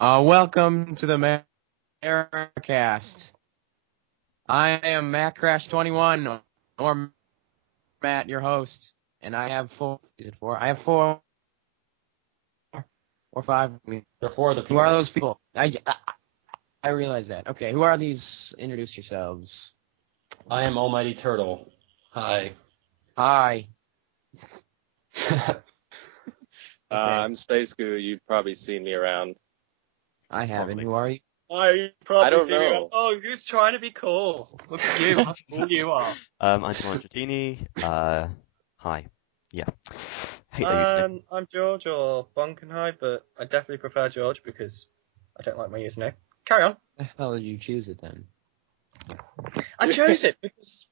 Welcome to the Marricast. I am Matt-21, or Matt, your host, and I have four. Is it four? I have four or five. There are four other people. Who are those people? I realize that. Okay, who are these? Introduce yourselves. I am Almighty Turtle. Hi. Hi. I'm Space Goo. You've probably seen me around. I haven't. Who are you? I don't know. Oh, who's trying to be cool? Look at you. How cool you are. I'm Dratini. Hi. Yeah. Hate that username. I'm George or Bunkenhigh, but I definitely prefer George because I don't like my username. Carry on. The hell did you choose it then? I chose it because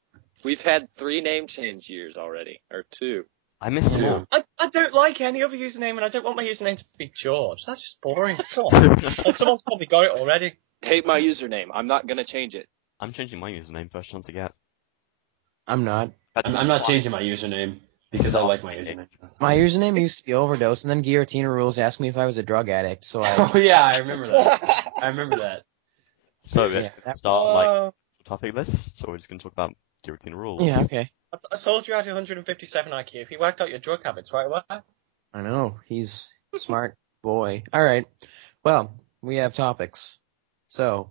We've had 3 name change years already, or 2. I missed them all. I don't like any other username, and I don't want my username to be George. That's just boring. Come on. And someone's probably got it already. Hate my username. I'm not gonna change it. I'm changing my username first chance I get. I'm not. I'm not changing my username because I like my username. My username used to be Overdose, and then Guillotine Rules asked me if I was a drug addict, so I... Oh yeah, I remember that. So, Yeah, let's start topic lists, or we're just going to talk about guillotine rules? Yeah, okay. I told you I had 157 IQ. If you worked out your drug habits right away. I know. He's a smart boy. All right. Well, we have topics. So,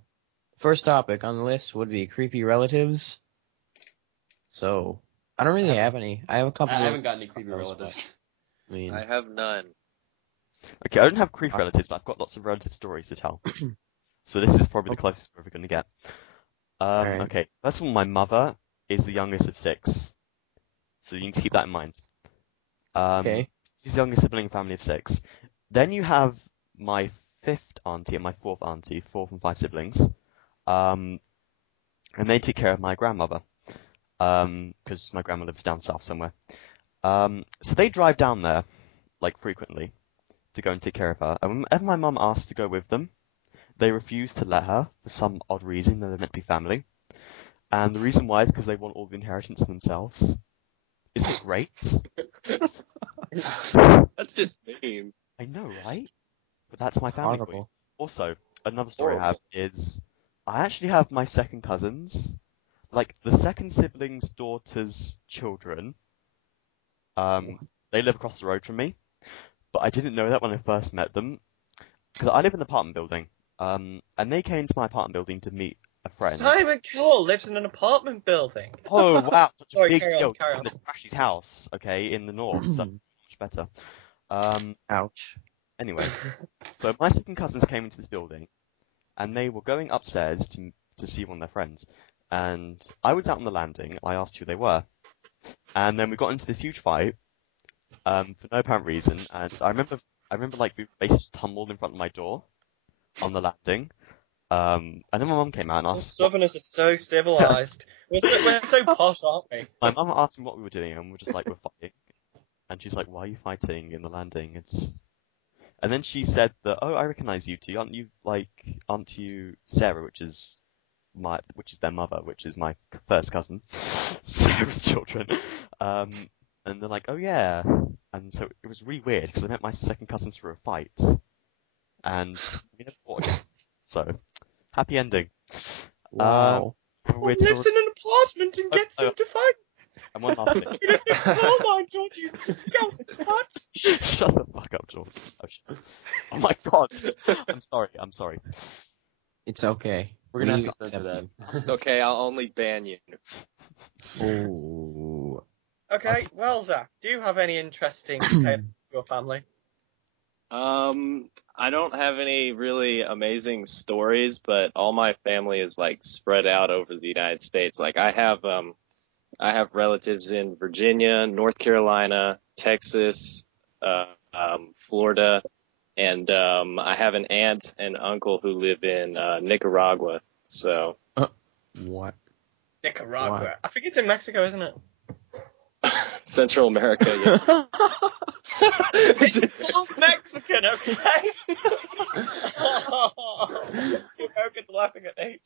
first topic on the list would be creepy relatives. So, I don't really have any. I have a couple. I haven't got any creepy relatives. I mean, I have none. Okay, I don't have creepy relatives, but I've got lots of relative stories to tell. So this is probably the closest we're ever going to get. Alright. Okay, first of all, my mother is the youngest of 6. So you need to keep that in mind. okay. She's the youngest sibling in a family of 6. Then you have my 5th auntie and my 4th auntie, 4 from 5 siblings. And they take care of my grandmother. Because my grandma lives down south somewhere. So they drive down there, like, frequently to go and take care of her. And whenever my mum asks to go with them, they refuse to let her for some odd reason. They're meant to be family. And the reason why is because they want all the inheritance themselves. Isn't it great? That's just mean. I know, right? But that's my family for you. Horrible. Also, another story I have is I actually have my second cousins, like the second sibling's daughter's children. They live across the road from me, but I didn't know that when I first met them because I live in an apartment building. And they came to my apartment building to meet a friend. Simon Cole lives in an apartment building. Oh wow, such a Sorry, big carry on, deal. carry on. In the Trashy's house, okay, in the north, so much better. Ouch. Anyway, so my second cousins came into this building, and they were going upstairs to see one of their friends. And I was out on the landing. I asked who they were, and then we got into this huge fight for no apparent reason. And I remember like we basically just tumbled in front of my door on the landing. And then my mum came out and asked. Southerners are so civilized. We're so posh, aren't we? My mum asked me what we were doing, and we're just like, we're fighting. And she's like, why are you fighting in the landing? And then she said that, oh, I recognize you two. Aren't you Sarah, which is their mother, which is my first cousin, Sarah's children. And they're like, oh yeah. And so it was really weird because I met my second cousins for a fight, and we never fought again. So happy ending. Wow. One lives in an apartment and gets into fights. And one last thing. Oh my god, you scout slut! Shut the fuck up, George. Oh my god. I'm sorry. It's okay. We're gonna We have to censor accept that. It's okay, I'll only ban you. you. Ooh. Okay, well, Zach, do you have any interesting tales of your family? I don't have any really amazing stories, but all my family is like spread out over the United States. Like I have relatives in Virginia, North Carolina, Texas, Florida, and I have an aunt and uncle who live in Nicaragua. So What? Nicaragua. What? I think it's in Mexico, isn't it? Central America, yeah. It's not Mexican, okay? The Americans laughing at me.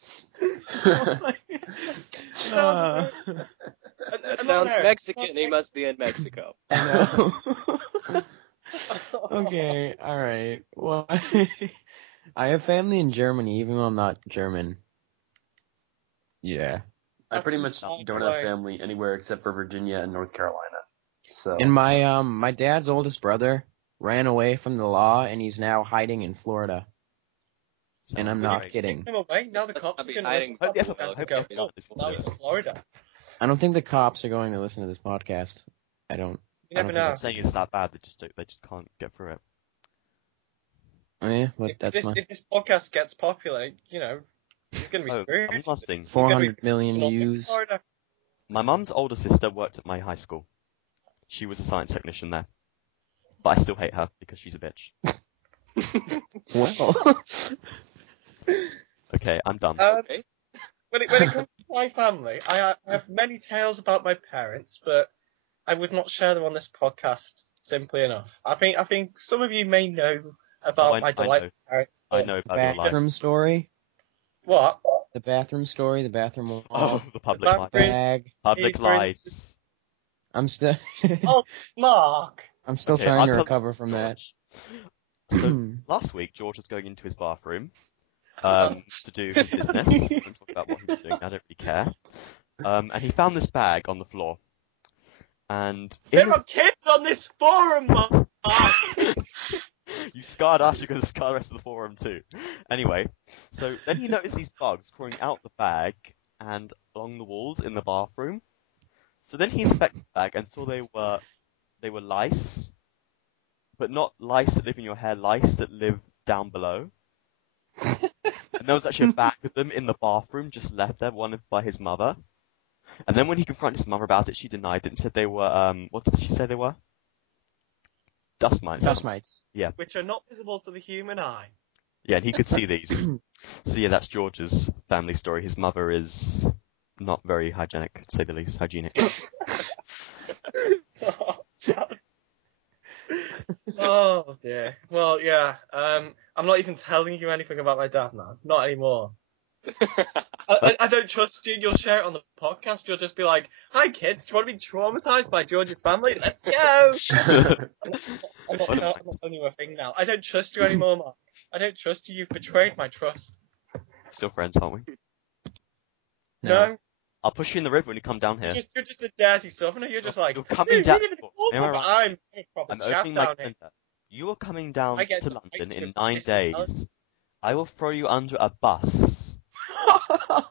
That sounds Mexican. He must be in Mexico. I know. Okay, alright. I have family in Germany, even though I'm not German. Yeah. I pretty much That's don't have family anywhere except for Virginia and North Carolina. So And my dad's oldest brother ran away from the law, and he's now hiding in Florida. And I'm Sounds not great. kidding. Take him away. Now the Let's cops not are be going to hiding listen to Hope you that have a- podcast hope and you go, have "Oh, a- now he's in Florida." I don't think the cops are going to listen to this podcast. I don't. You I never don't know. I'm saying it's that bad. They just can't get through it. Yeah, but that's If this podcast gets popular, you know, he's going to be Oh, screwed. one last thing. 400 million He's gonna be in views. Florida. My mum's older sister worked at my high school. She was a science technician there. But I still hate her because she's a bitch. Well, Okay, I'm done. Okay. When it comes to my family, I have many tales about my parents, but I would not share them on this podcast simply enough. I think some of you may know about my delightful parents. I but- know about your life. bathroom story. What? The bathroom story. The bathroom wall. Oh, the public Bathroom- lies. Bag. Public Aprons. lies. I'm still. Oh, Mark. I'm still Okay, trying I'll to tell recover from that. George. So last week, George was going into his bathroom to do his business. We won't talk about what he was doing. I don't really care. And he found this bag on the floor. And There are kids on this forum, Mark. you scarred us, you're going to scar the rest of the forum too. Anyway, so then he noticed these bugs crawling out the bag and along the walls in the bathroom. So then he inspected the bag and saw they were lice, but not lice that live in your hair, lice that live down below. And there was actually a bag of them in the bathroom, just left there, one by his mother. And then when he confronted his mother about it, she denied it and said they were, what did she say they were? Dust mites. Dust mites. Which are not visible to the human eye. Yeah, and he could see these. So yeah, that's George's family story. His mother is not very hygienic, to say the least. Hygienic. Oh dear. Well, yeah. I'm not even telling you anything about my dad now. Not anymore. I don't trust you. You'll share it on the podcast. You'll just be like, "Hi kids, do you want to be traumatized by George's family? Let's go." I'm not telling you a thing now. I don't trust you anymore, Mark. I don't trust you. You've betrayed my trust. Still friends, aren't we? No. I'll push you in the river when you come down here. You're just a dirty southerner. You're just like, You're coming "Dude, down. you live in a Am I but right? I'm a proper I'm chap opening my down here." calendar. You are coming down I get to to London fight in with 9 this days. I will throw you under a bus or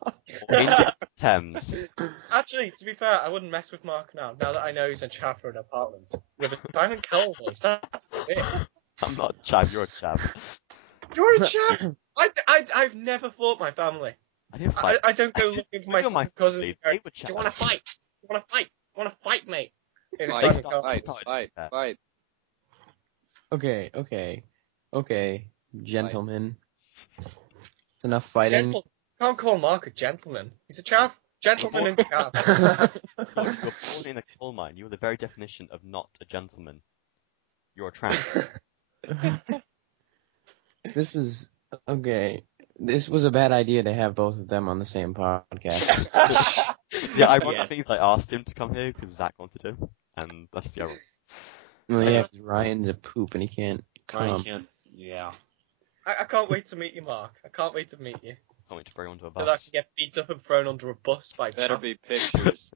into the Thames. Actually, to be fair, I wouldn't mess with Mark now that I know he's a chap for an apartment. With a Simon Cowell voice, that's weird. I'm not a chav, you're a chav. You're a chap! I've never fought my family. I didn't fight. I don't go Actually, looking for my you're my cousins. family. and They go, were "Do you want to chaps. fight? You want to fight? You want to fight, mate?" In a Fight, Simon stop, Cowell fight, voice. stop. fight. Okay, gentlemen. It's enough fighting. Can't call Mark a gentleman. He's a chav. Gentleman and chav. You're born in a coal mine. You are the very definition of not a gentleman. You're a tramp. This is okay. This was a bad idea to have both of them on the same podcast. Yeah, ironically, I asked him to come here because Zach wanted him, and that's the irony. Well, yeah, 'cause Ryan's a poop and he can't Ryan come. can't. Yeah. I can't wait to meet you, Mark. I can't wait to meet you. Can't wait to throw you onto a So that I bus. can get beat up and thrown under a bus by Better chav. be pictures.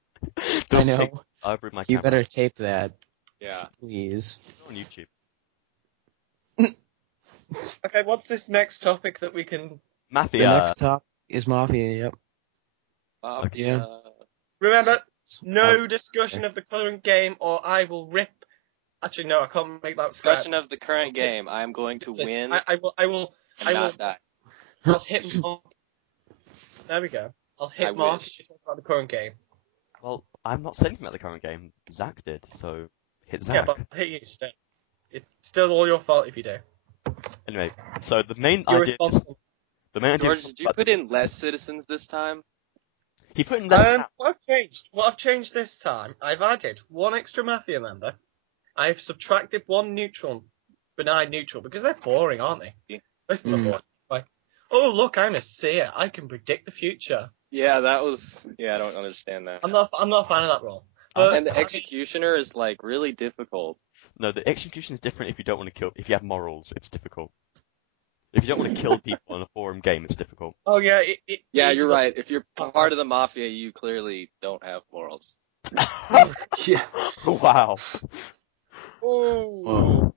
I know. I'll bring my You camera. better tape that, Yeah. please. On YouTube. Okay, what's this next topic that we can... The Mafia. next top is Mafia, yep. Yeah. Remember, no discussion of the current game or I will rip... Actually, no, I can't make that Discussion of the current game. I am going to Listen, win I will and not die. I'll hit Mark. There we go. I'll hit I Mark wish. if you talk about the current game. Well, I'm not saying anything about the current game. Zach did, so hit Zach. Yeah, but I'll hit you still. It's still all your fault if you do. Anyway, so the main You're idea is responsible. George, did you put in less citizens this time? He put in less. What I've changed this time, I've added one extra Mafia member. I've subtracted one benign neutral, because they're boring, aren't they? Most of them are boring. Like, oh look, I'm a seer. I can predict the future. Yeah, that was. Yeah, I don't understand that. I'm not a fan of that role. But And the executioner is like really difficult. No, the execution is different if you don't want to kill. If you have morals, it's difficult. If you don't want to kill people in a forum game, it's difficult. Oh yeah, Yeah, you're right. If you're part of the mafia, you clearly don't have morals. Yeah. Wow. Oh.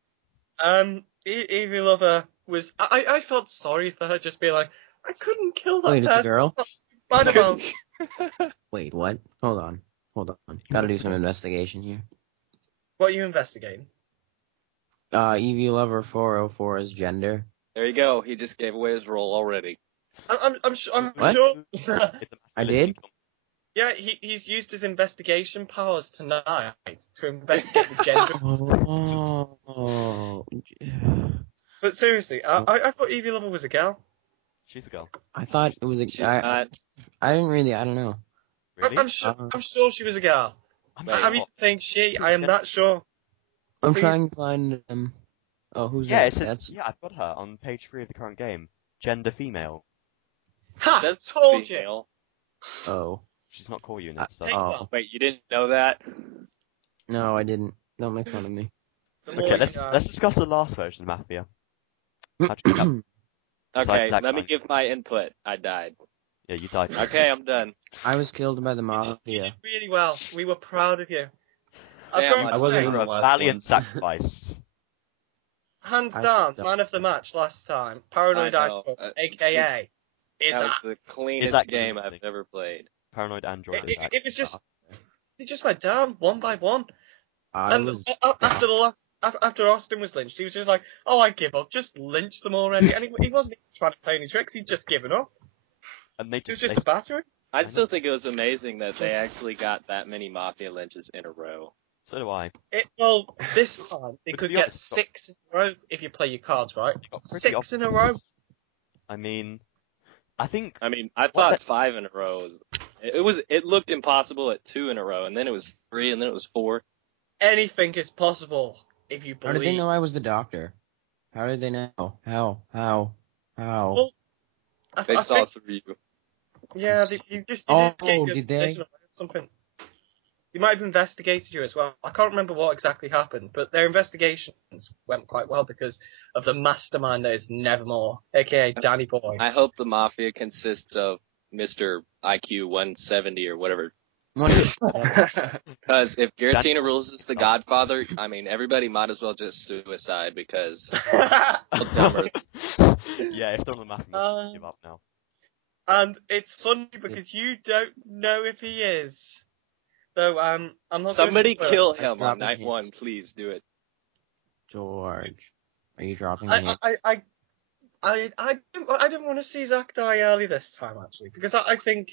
Evie Lover was. I felt sorry for her, just being like, I couldn't kill that Wait, it's a person. girl? Bad about. Wait, what? Hold on. Gotta do some investigation here. What are you investigating? Evie Lover 404 is gender. There you go. He just gave away his role already. I'm What? sure. I did? Yeah, he's used his investigation powers tonight to investigate the gender. Oh, But seriously, I thought Evie Lover was a girl. She's a girl. I thought it was a. She's not. I didn't really. I don't know. Really? I'm sure she was a girl. I'm I'm even saying she. I am that sure. I'm Please. trying to find. Oh, who's Yeah, that? it says, yeah, I've got her on page 3 of the current game. Gender female. Ha! It says Told you. female. Oh. She's not core unit, so. Take Oh. that. Wait, you didn't know that? No, I didn't. Don't make fun of me. The more Okay, you let's know. discuss the last version of Mafia. How'd you pick up? Okay, Zach let me Ryan. give my input. I died. Yeah, you died. Okay, I'm done. I was killed by the You mafia. did really well. We were proud of you. I've Damn, got I to wasn't say, in the A last valiant one. sacrifice. hands I- down, no. man of the match last time, Paranoid I know. Android, aka That was Isaac. the cleanest Isaac game Newton. I've ever played. Paranoid Android is It was just, they just went down one by one. I And was. after Austin was lynched, he was just like, "Oh, I give up. Just lynch them already." And he wasn't even trying to play any tricks. He'd just given up. And they It was just, just a battery. I still think it was amazing that they actually got that many mafia lynches in a row. so do I. Well, this time they But to could be get honest, 6 in a row if you play your cards right. They got pretty 6 in a row. obvious. I mean, I think I mean, I thought 5 in a row it looked impossible at 2 in a row, and then it was 3, and then it was 4. Anything is possible if you How believe. did they know I was the doctor? How did they know? How? Well, They I saw think, through you. yeah, you just Oh, gave your did they? position away or something. They might have investigated you as well. I can't remember what exactly happened, but their investigations went quite well because of the mastermind that is Nevermore, aka Danny Boy. I hope the mafia consists of Mr. IQ 170 or whatever. Because if Giratina rules is the Godfather, I mean, everybody might as well just suicide because dumber. yeah, if they're on the Mafia, just give up now. And it's funny because you don't know if he is. So I'm not. Somebody gonna kill I'm him on dropping night hints. 1, please do it. George, are you dropping I me? didn't want to see Zach die early this time actually because I think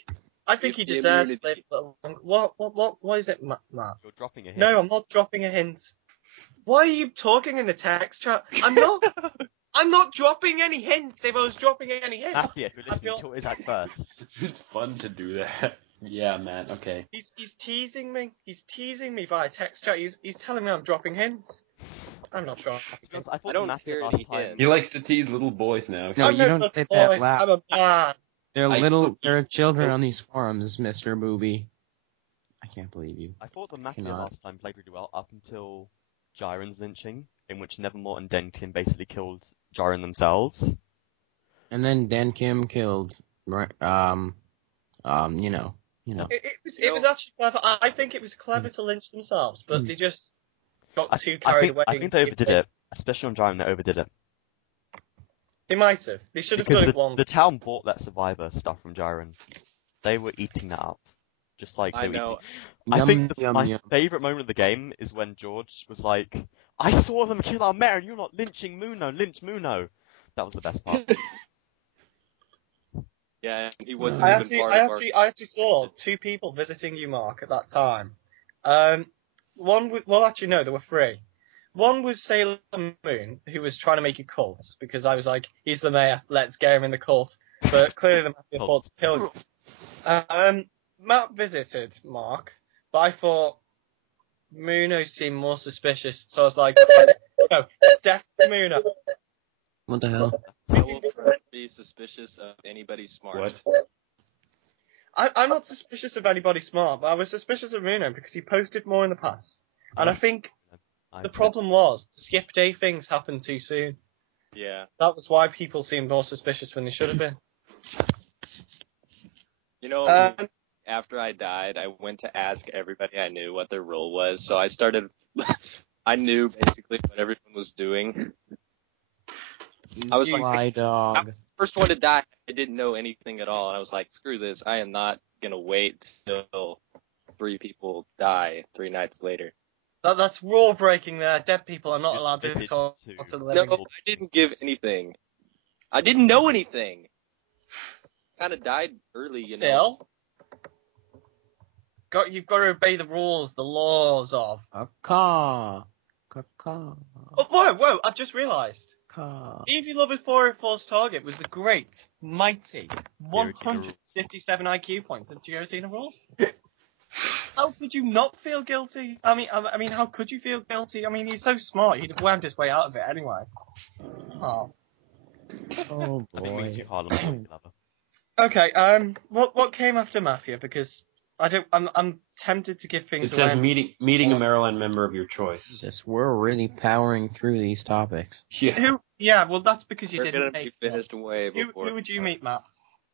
Give he the deserves to live immunity. a little longer. What is it, Matt? You're dropping a hint. No, I'm not dropping a hint. Why are you talking in the text chat? I'm not. I'm not dropping any hints. If I was dropping any hints, Mafia, if you're I listening, feel- kill Isaac first. It's fun to do that. Yeah, man. Okay. he's teasing me. He's teasing me via text chat. He's telling me I'm dropping hints. I'm not dropping. To be honest, I thought I don't the Mafia hear last any time. hints. He likes to tease little boys now. No, I'm you no don't little say that boy. loud. I'm a man. There I- are children on these forums, Mr. Booby. I can't believe you. I thought the Mafia Cannot. last time played really well up until Jiren's lynching, in which Nevermore and Dentian basically killed Jiren themselves. And then Dan Kim killed, you know. It was actually clever. I think it was clever to lynch themselves, but they just got too carried away. I think they overdid it, especially on Jiren. They overdid it They might have. They should have because done it once. the town bought that Survivor stuff from Jiren. They were eating that up, just like I they were know. eating. I Yum, think yum, my yum. favorite moment of the game is when George was like, "I saw them kill our mayor, and you're not lynching Muno. Lynch Muno." That was the best part. Yeah, he wasn't I even actually, part I of actually, I actually saw 2 people visiting you, Mark, at that time. Actually, no, there were 3. One was Sailor Moon, who was trying to make you cult, because I was like, he's the mayor, let's get him in the cult. But clearly the mafia thought to kill him. Matt visited Mark, but I thought Muno seemed more suspicious, so I was like, no, it's definitely Muno. What the hell? I will forever be suspicious of anybody smart. What? I'm not suspicious of anybody smart, but I was suspicious of Muno because he posted more in the past. And I think the problem was, skip day things happened too soon. Yeah. That was why people seemed more suspicious when they should have been. You know, Um, after I died, I went to ask everybody I knew what their role was. So I started, I knew basically what everyone was doing. You I was like, sly I dog. was the first one to die. I didn't know anything at all. And I was like, screw this. I am not going to wait till 3 people die 3 nights later. that's rule breaking there. Dead people are not Just allowed to admitted talk to- to the No, living. I didn't give anything. I didn't know anything. Kind of died early, you know. Still, you've got to obey the rules, the laws of. Caw. Caw. Oh, whoa! I've just realised. Caw. Evie Lover's 404's target was the great, mighty, Giratina rules. 157 IQ points of Giratina rules. How could you not feel guilty? I mean, how could you feel guilty? I mean, he's so smart. He'd have whammed his way out of it anyway. Oh. Oh I think we boy. too hard on Evie Lover. Okay. What came after Mafia? Because I'm tempted to give It things says away. meeting a Maryland member of your choice. Jesus, we're really powering through these topics. Yeah. Who? Yeah. Well, that's because you We're didn't going to be make them. finished way before. Who would you meet, Matt?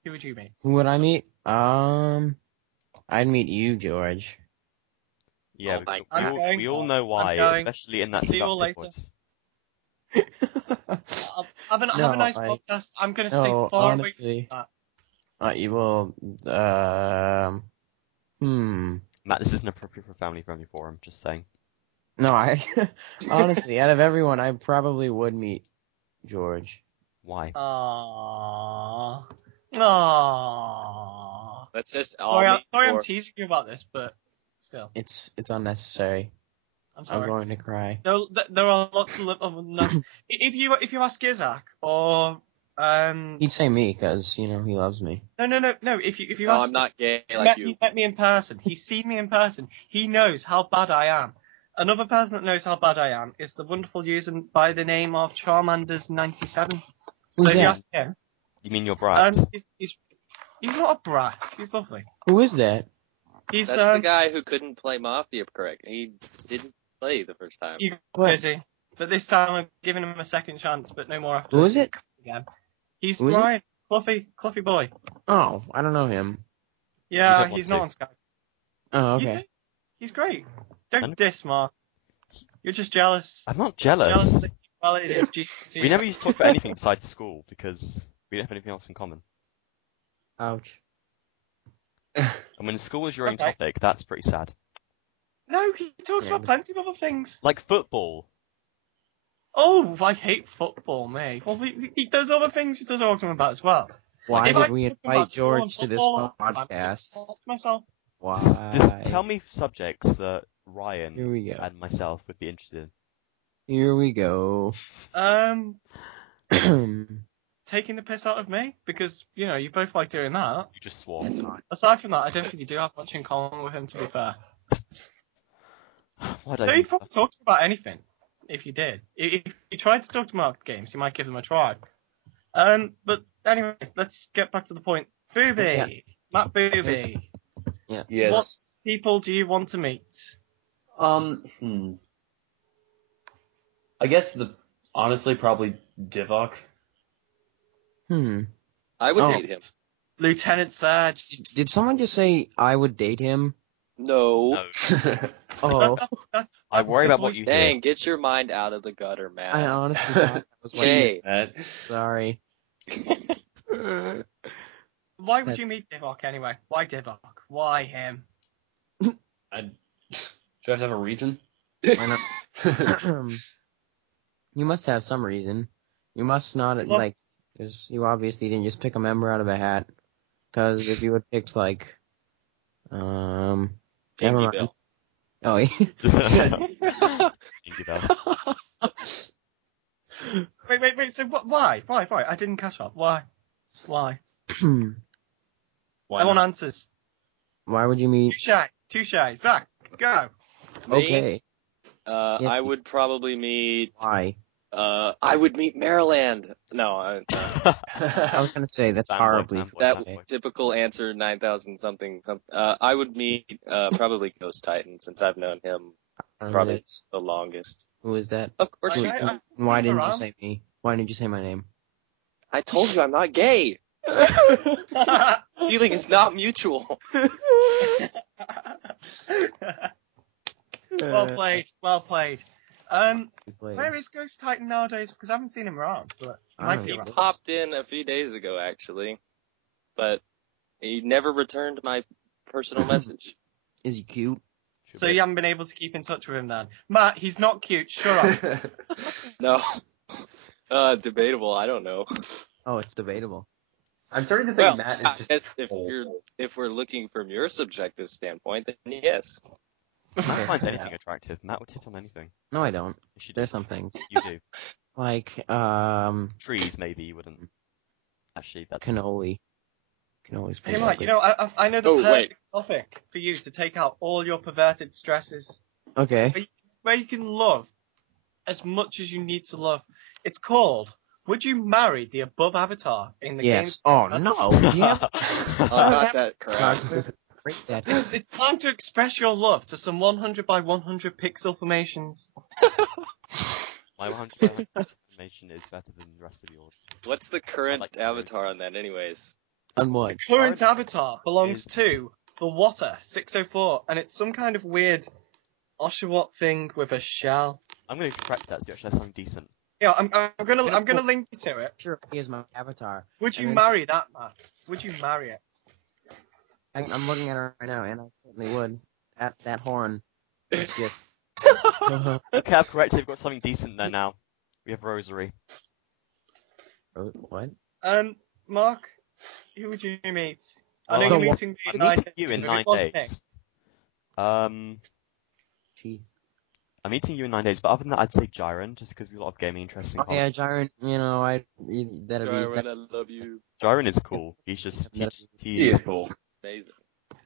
Who would you meet? Who would I meet? I'd meet you, George. Yeah, Oh my we, God. all, we all know why, going. especially in that See you all seductive later. voice. Have a No, nice I- podcast. I'm gonna stay No, far honestly. away. You will, Matt, this isn't appropriate for a family-friendly forum, just saying. No, honestly, out of everyone, I probably would meet George. Why? Aww. Let's just all Sorry, meet I'm for- teasing you about this, but still, It's unnecessary. I'm I'm sorry. going to cry. There are lots of no. If you ask Gizak or He'd say me, because, he loves me. no. If you No, ask, I'm not gay he's like met, you. he's met me in person. He's seen me in person. He knows how bad I am. Another person that knows how bad I am is the wonderful user by the name of Charmanders97. Who's So if you that? ask him, You mean your brat? he's not a brat. He's lovely. Who is that? He's That's the guy who couldn't play Mafia correct. He didn't play the first time. he's What? busy. But this time I'm giving him a second chance, but no more after. Who is it? Again. He's Who is it? Ryan, Fluffy boy. Oh, I don't know him. Yeah, You don't he's want not on Skype. Oh, You okay. think? He's great. Don't And- diss, Mark. You're just jealous. I'm not Jealous jealous. that you validated GCT. We never used to talk about anything besides school, because we don't have anything else in common. Ouch. And when school is your own Okay. topic, that's pretty sad. No, he talks Yeah. about plenty of other things. Like football. Oh, I hate football, mate. Well, he does other things he does talk to him about as well. Why If did I'm we talking invite about school and George to this football, I'm podcast? gonna talk to myself. Why? Just tell me subjects that Here Ryan we go. and myself would be interested in. Here we go. Taking the piss out of me because you both like doing that. You just swore. Aside from that, I don't think you do have much in common with him. To be fair, Why so don't you you? probably talk about anything. If you did, if you tried to talk to him about games, you might give them a try. But anyway, let's get back to the point. Booby, Yeah. Matt Booby. Yes. What people do you want to meet? I guess honestly probably Divok. I would Oh. date him. Lieutenant Serge. Did someone just say I would date him? No. No. Oh, I worry the about what voice- you Dang, hear. get your mind out of the gutter, man. I honestly thought that was what he Gay. That- Sorry. Why would That's- you meet Divok anyway? Why Divok? Why him? Do I have to have a reason? Why not? You must have some reason. You must not, Well- like, because you obviously didn't just pick a member out of a hat. Because if you had picked, like, never Pinky mind. Bill. Oh, yeah. Thank you, though. Wait. So what? Why? I didn't catch up. Why? Why I want not? answers. Why would you meet? Touche. Zach, go. Me? Okay. I Yes. would probably meet. Why? I would meet Maryland. No, I was gonna say that's Fanboy, horribly fanboy, that fanboy. typical answer 9,000 something. I would meet probably Ghost Titan since I've known him probably the longest. Who is that? Of course, Who- you I- why didn't you around. say me? Why didn't you say my name? I told you I'm not gay. Feeling is not mutual. Well played. Well played. Played. Where is Ghost Titan nowadays? Because I haven't seen him around, but he might be He around. popped in a few days ago, actually, but he never returned my personal message. Is he cute? So you haven't been able to keep in touch with him then? Matt, he's not cute. Shut up. No. Debatable. I don't know. Oh, it's debatable. I'm starting to Well, think Matt is I just guess old. if we're looking from your subjective standpoint, then yes. Matt finds anything attractive. Matt would hit on anything. No, I don't. You should There's do. some things. You do. Like, Trees, maybe you wouldn't. Actually, that's... cannoli. Cannoli's Hey, pretty Matt, ugly. you know, I know the Oh, perfect topic for you to take out all your perverted stresses, Okay. where you can love as much as you need to love. It's called, would you marry the above avatar in the Yes. game? Oh, no. Yeah. Not that crap. Carson, break that. It's time to express your love to some 100 by 100 pixel formations. My 100 information is better than the rest of yours. What's the current like avatar on that, anyways? On what? Current avatar belongs is- to the Water 604, and it's some kind of weird Oshawott thing with a shell. I'm going to correct that so you actually have something decent. Yeah, I'm gonna link you to it. Sure, he is my avatar. Would you And then- marry that, Matt? Would you marry it? I'm looking at her right now, and I certainly would. That horn. It's just. Okay, I've corrected. We've got something decent there now. We have Rosary. What? Mark, who would you meet? I Well, know the you're wa- meeting me I'm in 9 meeting days. you in but 9 it wasn't days. Gee. I'm meeting you in 9 days, but other than that, I'd say Jiren, just because there's a lot of gaming interesting Oh, yeah, Jiren, you know, that'd be. Darwin, I love you. Jiren is cool. He's just, He is cool. Amazing.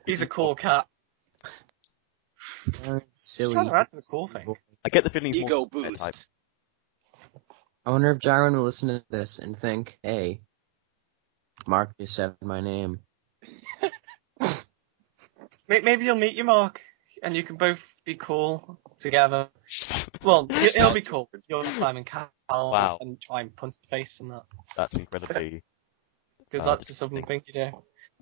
He's a cool cat. Jiren's silly. Trying to add to the cool thing. I get the feeling he's Ego more type. boost. I wonder if Jiren will listen to this and think, hey, Mark just said my name. Maybe you'll meet you, Mark, and you can both be cool together. Well, it'll be cool. You'll Simon Cowell Wow. and try and punch the face and that. That's incredibly... Because that's the something thing you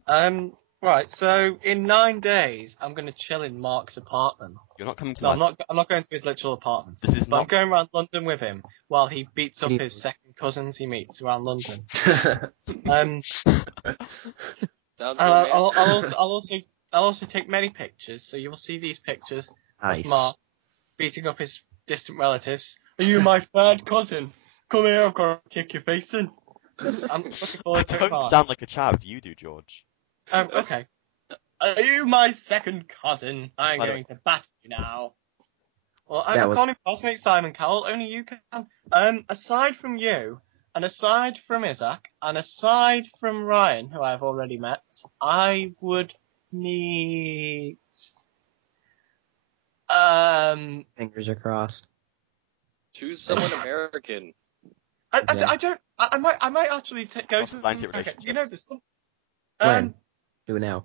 do. Right, so in 9 days, I'm going to chill in Mark's apartment. You're not coming to No, my... I'm not going to his literal apartment. This is But I'm not... going around London with him while he beats up Pretty- his second cousins he meets around London. Um, Sounds I'll also take many pictures, so you will see these pictures Nice. of Mark beating up his distant relatives. Are you my third cousin? Come here, I'm gonna kick your face in. I'm looking I forward to it, don't Mark. sound like a chav. You do, George. Okay. Are you my second cousin? I'm I don't- going to bash you now. Well, I That was- can't impersonate Simon Cowell, only you can. Aside from you, and aside from Isaac, and aside from Ryan, who I've already met, I would need... Fingers are crossed. Choose someone American. I might actually go to Transatlantic okay, you know, there's some... When? Do it now.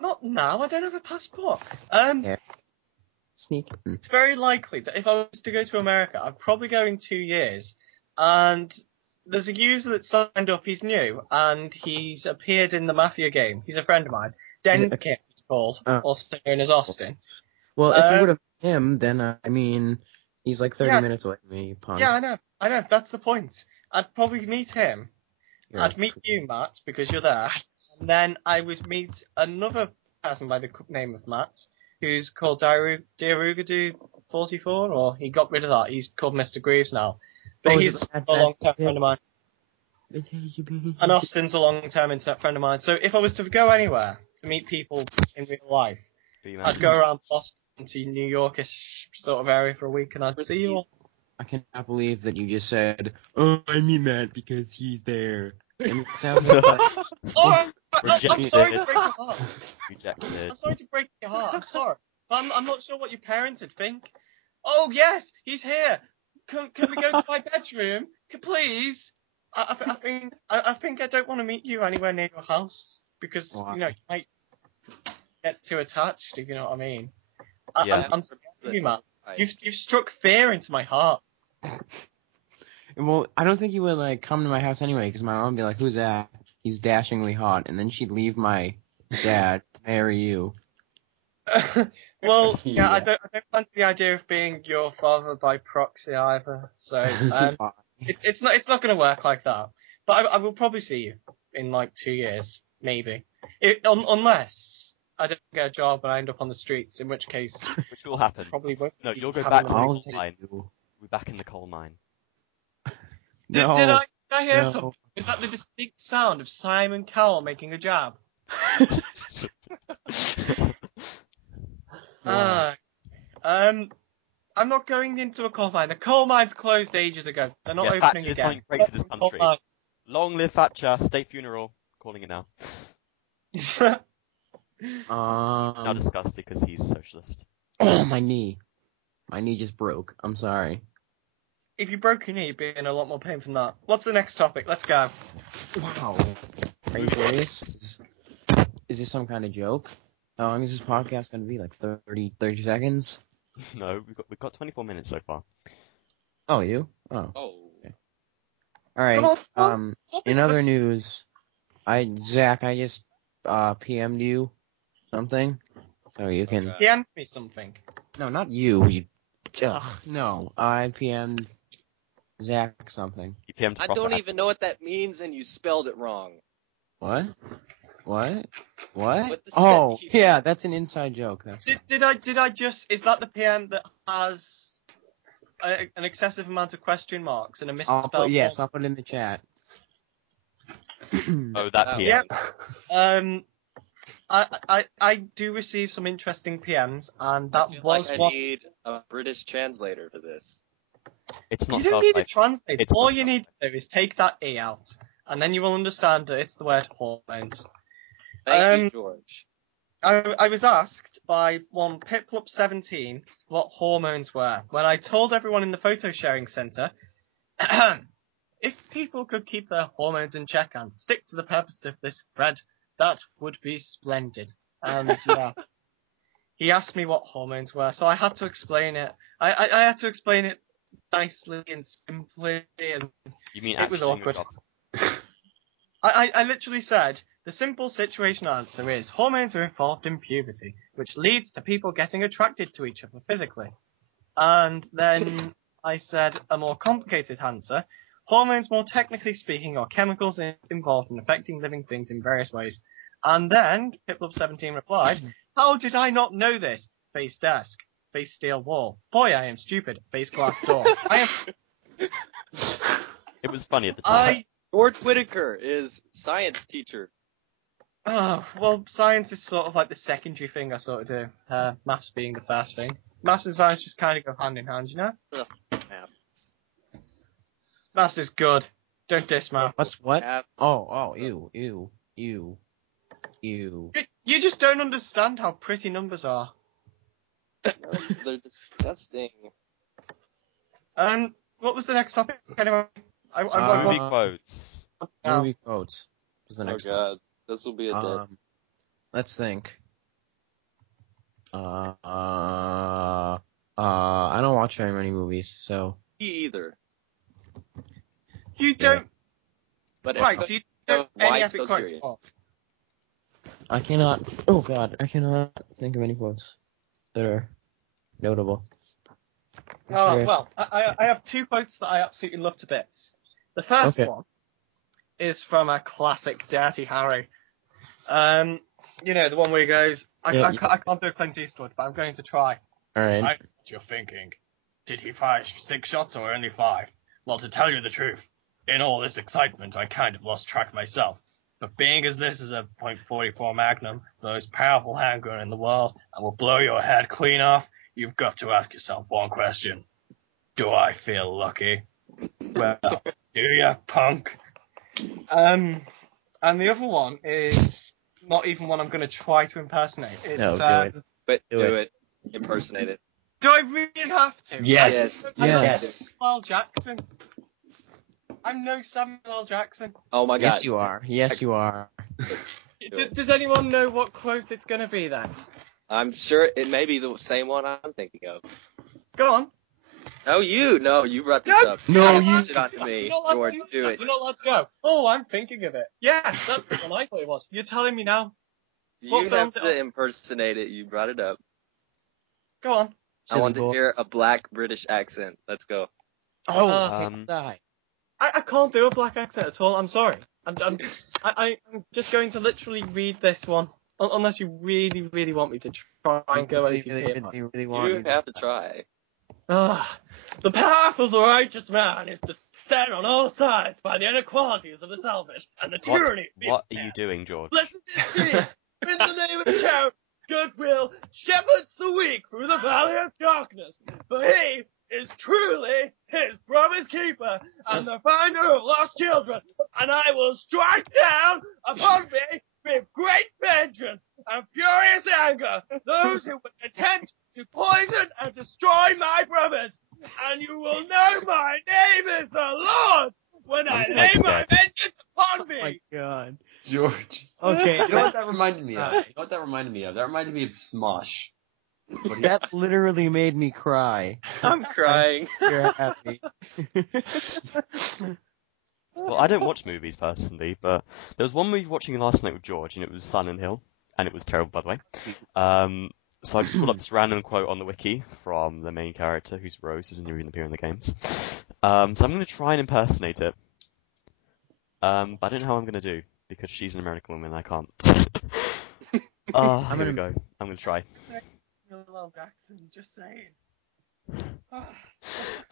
Not now, I don't have a passport. Yeah. Sneak in. It's very likely that if I was to go to America, I'd probably go in 2 years. And there's a user that signed up, he's new, and he's appeared in the Mafia game. He's a friend of mine. Is it- Den it's called, Oh. also known as Austin. Well, if you Um, would have him, then, I mean, he's like 30 Yeah. minutes away from me, you punk. Yeah, I know, that's the point. I'd probably meet him. You're I'd meet you, Matt, because you're there. And then I would meet another person by the name of Matt, who's called Diarugadu44, or he got rid of that. He's called Mr. Greaves now. But Oh, is he's it a that- long-term friend of mine. And Austin's a long-term internet friend of mine. So if I was to go anywhere to meet people in real life, Be I'd go around Boston to New Yorkish sort of area for a week, and I'd see you all. I cannot believe that you just said, oh, I mean that because he's there. And it sounds like Oh, I'm sorry to Rejected. break your heart. Rejected. I'm sorry to break your heart. I'm sorry. But I'm not sure what your parents would think. Oh, yes, he's here. Can we go to my bedroom? Please? I think I don't want to meet you anywhere near your house because, Why? you know, you might get too attached, if you know what I mean. Yeah. I'm scared of you, man. You've struck fear into my heart. Well, I don't think he would like come to my house anyway, because my mom would be like, "Who's that? He's dashingly hot," and then she'd leave my dad, marry you. Well, yeah, Yeah. I don't fancy the idea of being your father by proxy either. So, it's not going to work like that. But I will probably see you in like 2 years, maybe. Unless I don't get a job and I end up on the streets, in which case Which will happen. probably won't. No, be you'll go having back a to I'll the reason coal to- mine. We're back in the coal mine. Did No, I hear no. something? Is that the distinct sound of Simon Cowell making a jab? Wow. I'm not going into a coal mine. The coal mines closed ages ago. They're not Yeah, opening Thatcher is again. something great for this Coal country. mines. Long live Thatcher. State funeral. Calling it now. Now disgusted because he's a socialist. Oh, my knee. My knee just broke. I'm sorry. If you broke your knee, you'd be in a lot more pain from that. What's the next topic? Let's go. Wow. Are you serious? Is this some kind of joke? How long is this podcast going to be? Like 30 seconds? No, we've got 24 minutes so far. Oh, you? Oh. Oh. All right. Come on. In other news, Zach, I just PM'd you something, so you can. Okay. He handed me something. No, not you. No, I PM'd Zach something. You PM to I Prophet don't even know what that means, and you spelled it wrong. What? What does Oh, that mean? yeah, that's an inside joke. That's right. Did I just? Is that the PM that has an excessive amount of question marks and a misspelled? I'll put it in the chat. Oh, that PM. Yeah. I do receive some interesting PMs, and I that feel was like I what. need a British translator for this. It's not You don't spelled need a like. translator. it's All not you spelled need to do is take that E out, and then you will understand that it's the word hormones. Thank you, George. I was asked by one Piplup17 what hormones were when I told everyone in the photo sharing centre if people could keep their hormones in check and stick to the purpose of this thread, that would be splendid. And yeah, he asked me what hormones were, so I had to explain it. I had to explain it nicely and simply, and You mean it was actually doing your awkward. job. I literally said, the simple situation answer is hormones are involved in puberty, which leads to people getting attracted to each other physically. And then I said a more complicated answer, hormones more technically speaking are chemicals involved in affecting living things in various ways. And then Piplup17 replied, how did I not know this? Face desk, face steel wall. Boy, I am stupid. Face glass door. It was funny at the time. George Whitaker is science teacher. Oh, well, science is sort of like the secondary thing I sort of do. Maths being the first thing. Maths and science just kind of go hand in hand, you know? Maths. Maths is good. Don't diss maths. What's what? Maths. Oh, ew. You just don't understand how pretty numbers are. No, they're disgusting. What was the next topic? Anyway, Movie quotes. Movie quotes was the Oh next god, this will be a dead. Let's think. I don't watch very many movies, so. Me either. You don't. But Right, so you don't why any so epic quotes. serious? Oh, I cannot. Oh God, I cannot think of any quotes that are notable. Oh, well, I have two quotes that I absolutely love to bits. The first Okay. one is from a classic Dirty Harry. You know, the one where he goes, I can't do a Clint Eastwood, but I'm going to try. All right. I know what you're thinking. Did he fire 6 shots or only 5? Well, to tell you the truth, in all this excitement, I kind of lost track myself. But being as this is a .44 Magnum, the most powerful handgun in the world, and will blow your head clean off, you've got to ask yourself one question. Do I feel lucky? Well, do ya, punk? And the other one is not even one I'm going to try to impersonate. It's, No, do it. But Do do it. it. Impersonate it. Do I really have to? Yes. I'm Yes. no Samuel L. Jackson. I'm no Samuel L. Jackson. Oh my god. Yes, you are. Yes, you are. Does anyone know what quote it's going to be then? I'm sure it may be the same one I'm thinking of. Go on. No, you brought this No, up. no, You you- pushed it onto me. You're not allowed George, to do that. it. You're not allowed to go. Oh, I'm thinking of it. Yeah, that's the one I thought it was. You're telling me now. You What have film's it to on? impersonate it. You brought it up. Go on. I want Silly to boy. hear a black British accent. Let's go. Oh, Um, die. I can't do a black accent at all. I'm sorry. I'm just going to literally read this one. Unless you really, really want me to try and go Really, OTT. really, really want You have to try. The path of the righteous man is beset on all sides by the inequalities of the selfish and the tyranny of what are the you doing, George? Blessed is he, in the name of charity, goodwill, shepherds the weak through the valley of darkness. For he is truly his brother's keeper and the finder of lost children. And I will strike down upon thee with great vengeance and furious anger those who would attempt to poison and destroy my brothers. And you will know my name is the Lord when I I'm lay quite my scared. vengeance upon Oh my thee. god. George. Okay, You know what that reminded me of? That reminded me of Smosh. But he- that literally made me cry. I'm crying. You're happy. Well, I don't watch movies personally, but there was one movie watching last night with George, and it was Silent Hill, and it was terrible, by the way. So I just pulled up this random quote on the wiki from the main character, who's Rose, who doesn't even appear in the games. So I'm going to try and impersonate it. But I don't know how I'm going to do, because she's an American woman and I can't. Here we go. I'm going to try. Samuel Jackson, just saying.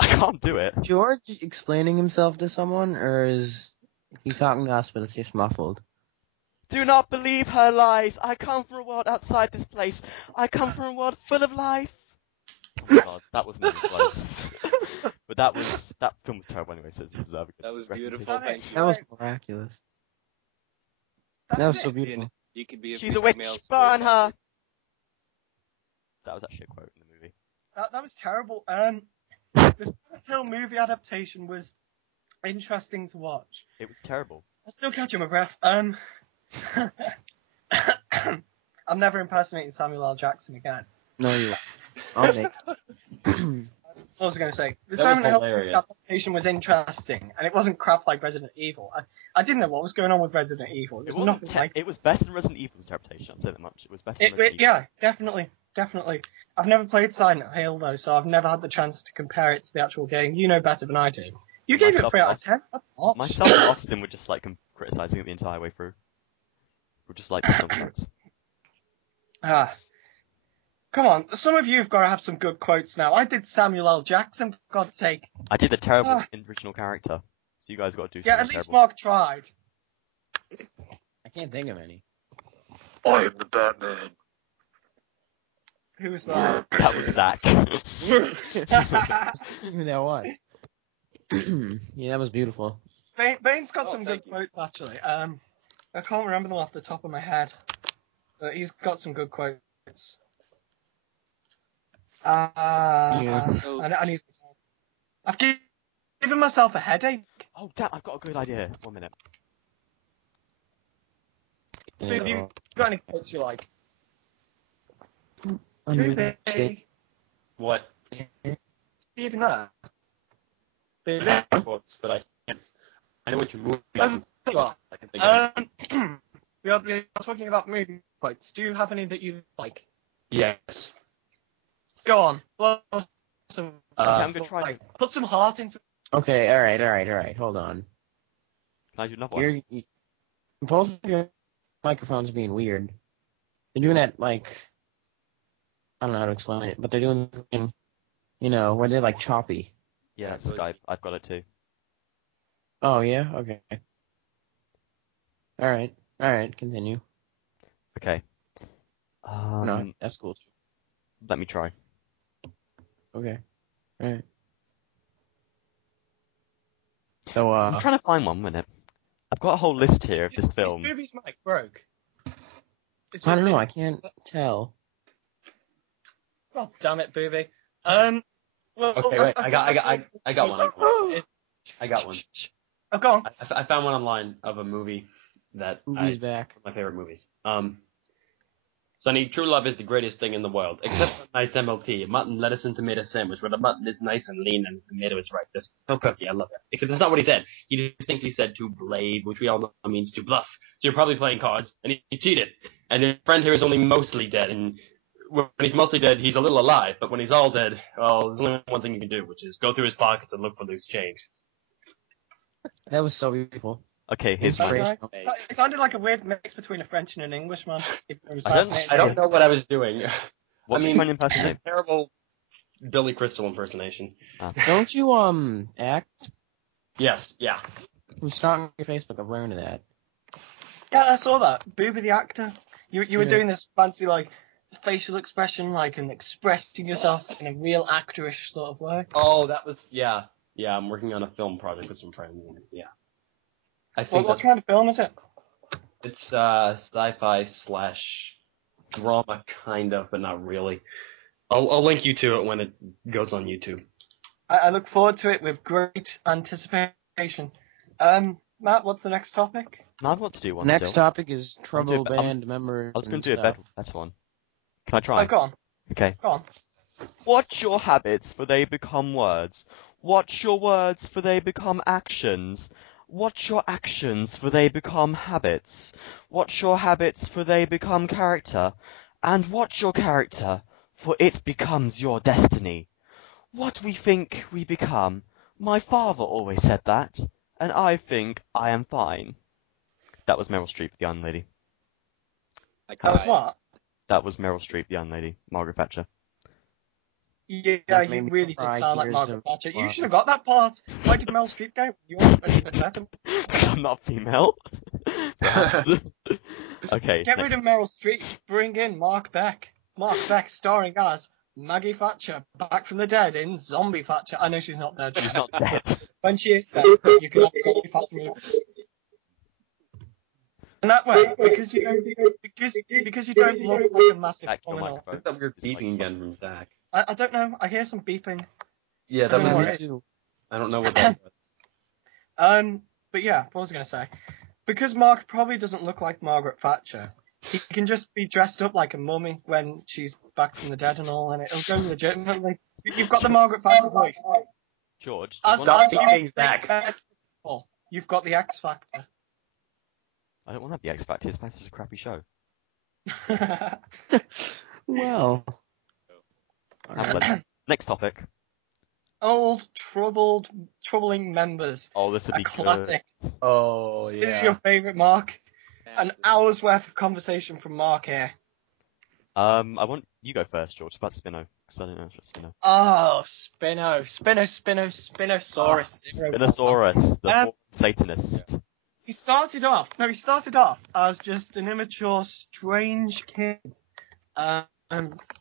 I can't do it. George explaining himself to someone, or is he talking to us but it's just muffled? Do not believe her lies. I come from a world outside this place. I come from a world full of life. Oh God, that wasn't even close. But that film was terrible anyway, so it deserved a good That was reputation. beautiful. Thank you. That was miraculous. That was so beautiful. You could be a She's a witch. female Burn voice her. actor. That was actually a quote in the movie. That was terrible. The Silent Hill movie adaptation was interesting to watch. It was terrible. I'm still catching my breath. I'm never impersonating Samuel L. Jackson again. No, you. I'll make. What was I going to say? The That was Silent Hill hilarious. adaptation was interesting, and it wasn't crap like Resident Evil. I didn't know what was going on with Resident Evil. It was nothing like It was better than Resident Evil's interpretation. I'll say that much. It was better than Resident Evil. Yeah, definitely. I've never played Silent Hill though, so I've never had the chance to compare it to the actual game. You know better than I do. You gave it a Myself 3 out of and 10. That's a lot. Myself and Austin were just like criticizing it the entire way through. We're just like nonsense. Come on, some of you have got to have some good quotes now. I did Samuel L. Jackson, for God's sake. I did the terrible original character, so you guys got to do Yeah, something at least terrible. Mark tried. I can't think of any. I am the Batman. Who was that? That was Zach. Who that was? Yeah, that was beautiful. Bane's got some good quotes, actually. I can't remember them off the top of my head, but he's got some good quotes. Yeah. So I've given myself a headache. Oh, damn, I've got a good idea. 1 minute. Have you got any quotes you like? Understand. What? Even that. Quotes, but I know what you're moving. Well, I can think of it. we are talking about movie quotes. Do you have any that you like? Yes. Go on. Blow some. I'm gonna try. Like, put some heart into. Okay, alright. Hold on. Can I do another one? Both of your microphones are being weird. They're doing that, like, I don't know how to explain it, but they're doing the thing, where they're, like, choppy. Yeah, it's Skype. I've got it too. Oh, yeah? Okay. Alright, continue. Okay. No, that's cool, too. Let me try. Okay. Alright. So, I'm trying to find 1 minute. I've got a whole list here of this film. This movie's mic broke. I don't know, I can't tell. God damn it, Booby. Well, Okay, wait. I got one. I got one. Oh, go on. I found one online of a movie that Movie's back. my favorite movies. Sonny, true love is the greatest thing in the world, except for a nice MLT, a mutton, lettuce, and tomato sandwich, where the mutton is nice and lean and the tomato is right. That's so cookie, I love that. Because that's not what he said. He distinctly said to blade, which we all know means to bluff. So you're probably playing cards, and he cheated. And your friend here is only mostly dead, and when he's mostly dead, he's a little alive, but when he's all dead, well, there's only one thing you can do, which is go through his pockets and look for loose change. That was so beautiful. Okay, here's my. Inspirational. It sounded like a weird mix between a French and an Englishman. I don't know what I was doing. What's your friend impersonate? Terrible Billy Crystal impersonation. Don't you act? Yes, yeah. I'm starting your Facebook. I've learned that. Yeah, I saw that. Booby the actor. You were Yeah. doing this fancy like facial expression, like and expressing yourself in a real actorish sort of way. Oh, that was, yeah. Yeah, I'm working on a film project with some friends. Yeah. I think What kind of film is it? it's sci-fi / drama, kind of, but not really. I'll link you to it when it goes on YouTube. I look forward to it with great anticipation. Matt, what's the next topic? No, I want to do one Next still. topic is trouble I'm- band members. I was going and to do a stuff. better one. Can I try? Oh, go on. Okay. Go on. Watch your habits, for they become words. Watch your words, for they become actions. Watch your actions, for they become habits. Watch your habits, for they become character. And watch your character, for it becomes your destiny. What we think we become. My father always said that, and I think I am fine. That was Meryl Streep, the young lady. That was what? That was Meryl Streep, the young lady. Margaret Thatcher. Yeah, That you made me really did cry sound like tears Margaret of Thatcher. You love. should have got that part. Why did Meryl Streep go? You weren't any bit better. Because I'm not female. Perhaps. Okay. Get next. rid of Meryl Streep. Bring in Mark Beck. Mark Beck starring as Maggie Thatcher, back from the dead in Zombie Thatcher. I know she's not dead. She's not dead. When she is dead, you can have a Zombie Thatcher movie. And that way, because you don't look like a massive Back to your criminal. microphone. I thought we were beeping again from Zach. I don't know. I hear some beeping. Yeah, I that don't know was what Me it is. too. I don't know what that was. But yeah, what was I going to say? Because Mark probably doesn't look like Margaret Thatcher, he can just be dressed up like a mummy when she's back from the dead and all, and it'll go legitimately. You've got the Margaret Thatcher voice. George, do you As want- Stop beeping, Zach. You've got the X Factor. I don't want to have the X Factor. This is a crappy show. Well. Next topic. Old, troubling members. Oh, this would A be classic. good. Oh, This is your favourite, Mark? An hour's worth of conversation from Mark here. I want you go first, George. About Spino, because I don't know if it's Spino. Oh, Spinosaurus. Spinosaurus, the Um, born Satanist. He started off as just an immature, strange kid.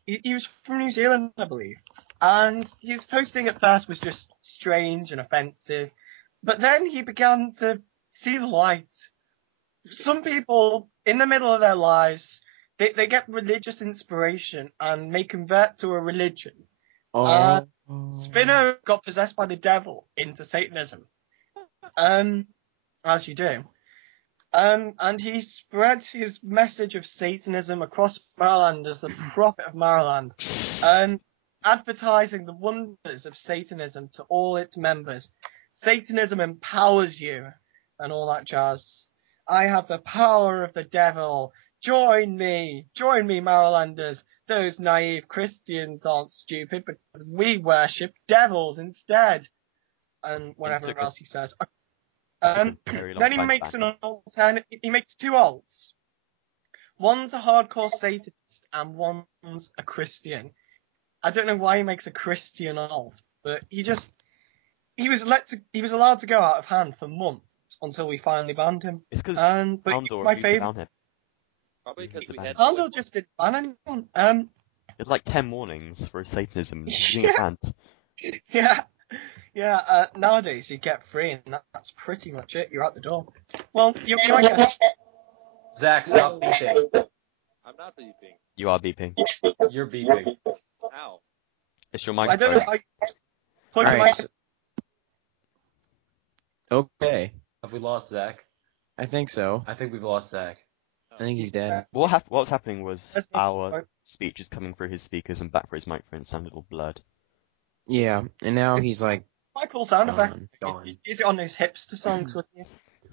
He was from New Zealand, I believe. And his posting at first was just strange and offensive. But then he began to see the light. Some people, in the middle of their lives, they get religious inspiration and may convert to a religion. Spino got possessed by the devil into Satanism. As you do. And he spread his message of Satanism across Maryland as the prophet of Maryland, advertising the wonders of Satanism to all its members. Satanism empowers you, and all that jazz. I have the power of the devil. Join me, Marylanders. Those naive Christians aren't stupid because we worship devils instead. And whatever else he says. Then he makes an alternate. He makes two alts. One's a hardcore Satanist and one's a Christian. I don't know why he makes a Christian alt, but he was allowed to go out of hand for months until we finally banned him. It's because my favorite. Probably because we had. Handel just didn't ban anyone. It's like 10 warnings for Satanism. Yeah. Yeah, nowadays you get free and that's pretty much it. You're out the door. Well, you might get... Zach, stop beeping. I'm not beeping. You are beeping. You're beeping. Ow. It's your I don't microphone. know how you... Plug your Alright. mic- Okay. Have we lost Zach? I think so. I think we've lost Zach. Oh, I think he's dead. What was happening was Let's make our it- speech is coming through his speakers and back through his microphone. It sounded all blurred. Yeah, and now he's like Quite cool sound effect. gone. Use it on those hipster songs with you.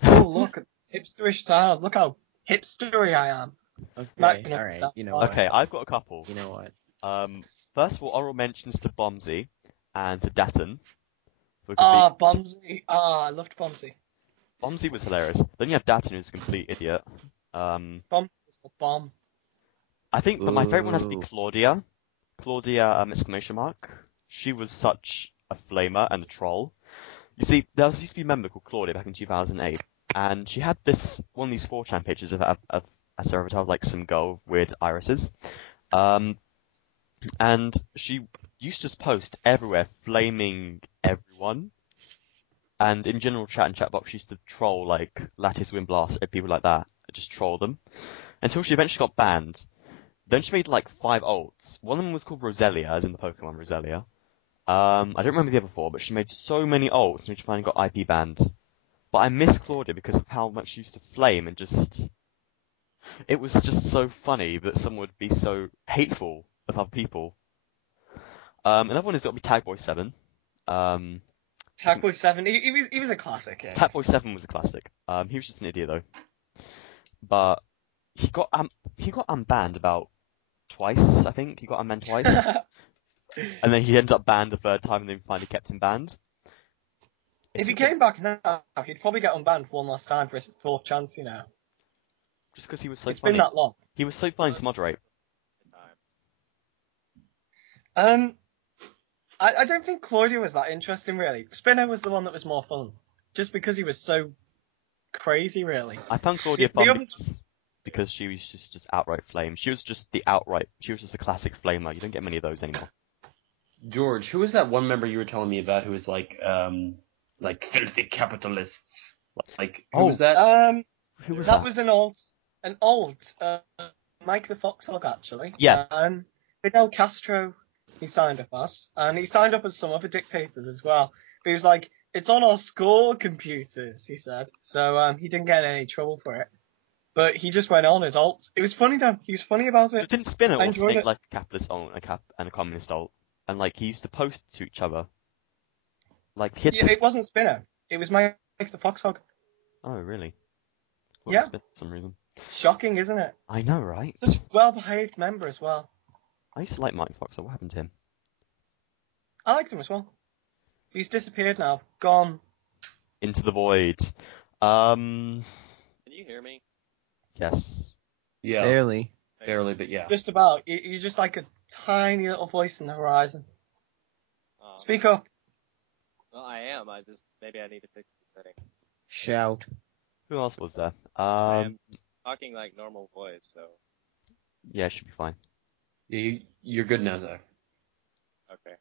Oh, look, hipsterish sound. Look how hipstery I am. Okay, all right. You know what? Okay, I've got a couple. You know what? First of all, honorable mentions to Bombsy and to Datton. Bombsy. I loved Bombsy. Bombsy was hilarious. Then you have Datton, who's a complete idiot. Bombsy was the bomb. I think that my favorite one has to be Ooh. Claudia. Claudia, exclamation mark. She was such a flamer and a troll. You see, there used to be a member called Claudia back in 2008, and she had one of these 4chan pictures of as her avatar, like some girl with weird irises. And she used to just post everywhere, flaming everyone. And in general chat and chat box, she used to troll, like, Lattice Wind Blast, people like that. Just troll them. Until she eventually got banned. Then she made, like, 5 ults. One of them was called Roselia, as in the Pokemon Roselia. I don't remember the other 4, but she made so many ults until she finally got IP banned. But I miss Claudia because of how much she used to flame and just... It was just so funny that someone would be so hateful of other people. Another one has got to be Tagboy7. Tagboy 7, he was a classic. Yeah. Tagboy7 was a classic. He was just an idiot though. But he got unbanned about twice, I think. He got unbanned twice. And then he ended up banned the third time and then finally kept him banned. If he came back now, he'd probably get unbanned one last time for his 4th chance, you know. Just because he was so It's funny. been that long. He was so funny to moderate. I don't think Claudia was that interesting, really. Spinner was the one that was more fun. Just because he was so crazy, really. I found Claudia The fun others- because she was just outright flame. She was just a classic flamer. You don't get many of those anymore. George, who was that one member you were telling me about who was like filthy capitalists? Like, who was that? Who was that that? was an old Mike the Foxhog, actually. Yeah. Fidel Castro, he signed up as, and he signed up as some other dictators as well. But he was like, it's on our school computers, he said. So he didn't get in any trouble for it. But he just went on his alt. It was funny though. He was funny about it. Didn't Spinner I also enjoyed make it. like a capitalist ult and a communist ult? And like he used to post to each other. Like he had Yeah, this... it wasn't Spinner. It was Mike the Foxhog. Oh really? Yeah. Spinner for some reason. Shocking, isn't it? I know, right? Such a well-behaved member as well. I used to like Mike Fox. What happened to him? I liked him as well. He's disappeared now. Gone. Into the void. Can you hear me? Yes. Yeah, Barely. barely, but yeah. Just about. You're just like a tiny little voice in the horizon. Speak up. Well, I am. Maybe I need to fix the setting. Shout. Who else was there? I am talking like normal voice, so Yeah, should be fine. You're good now, Zach. okay.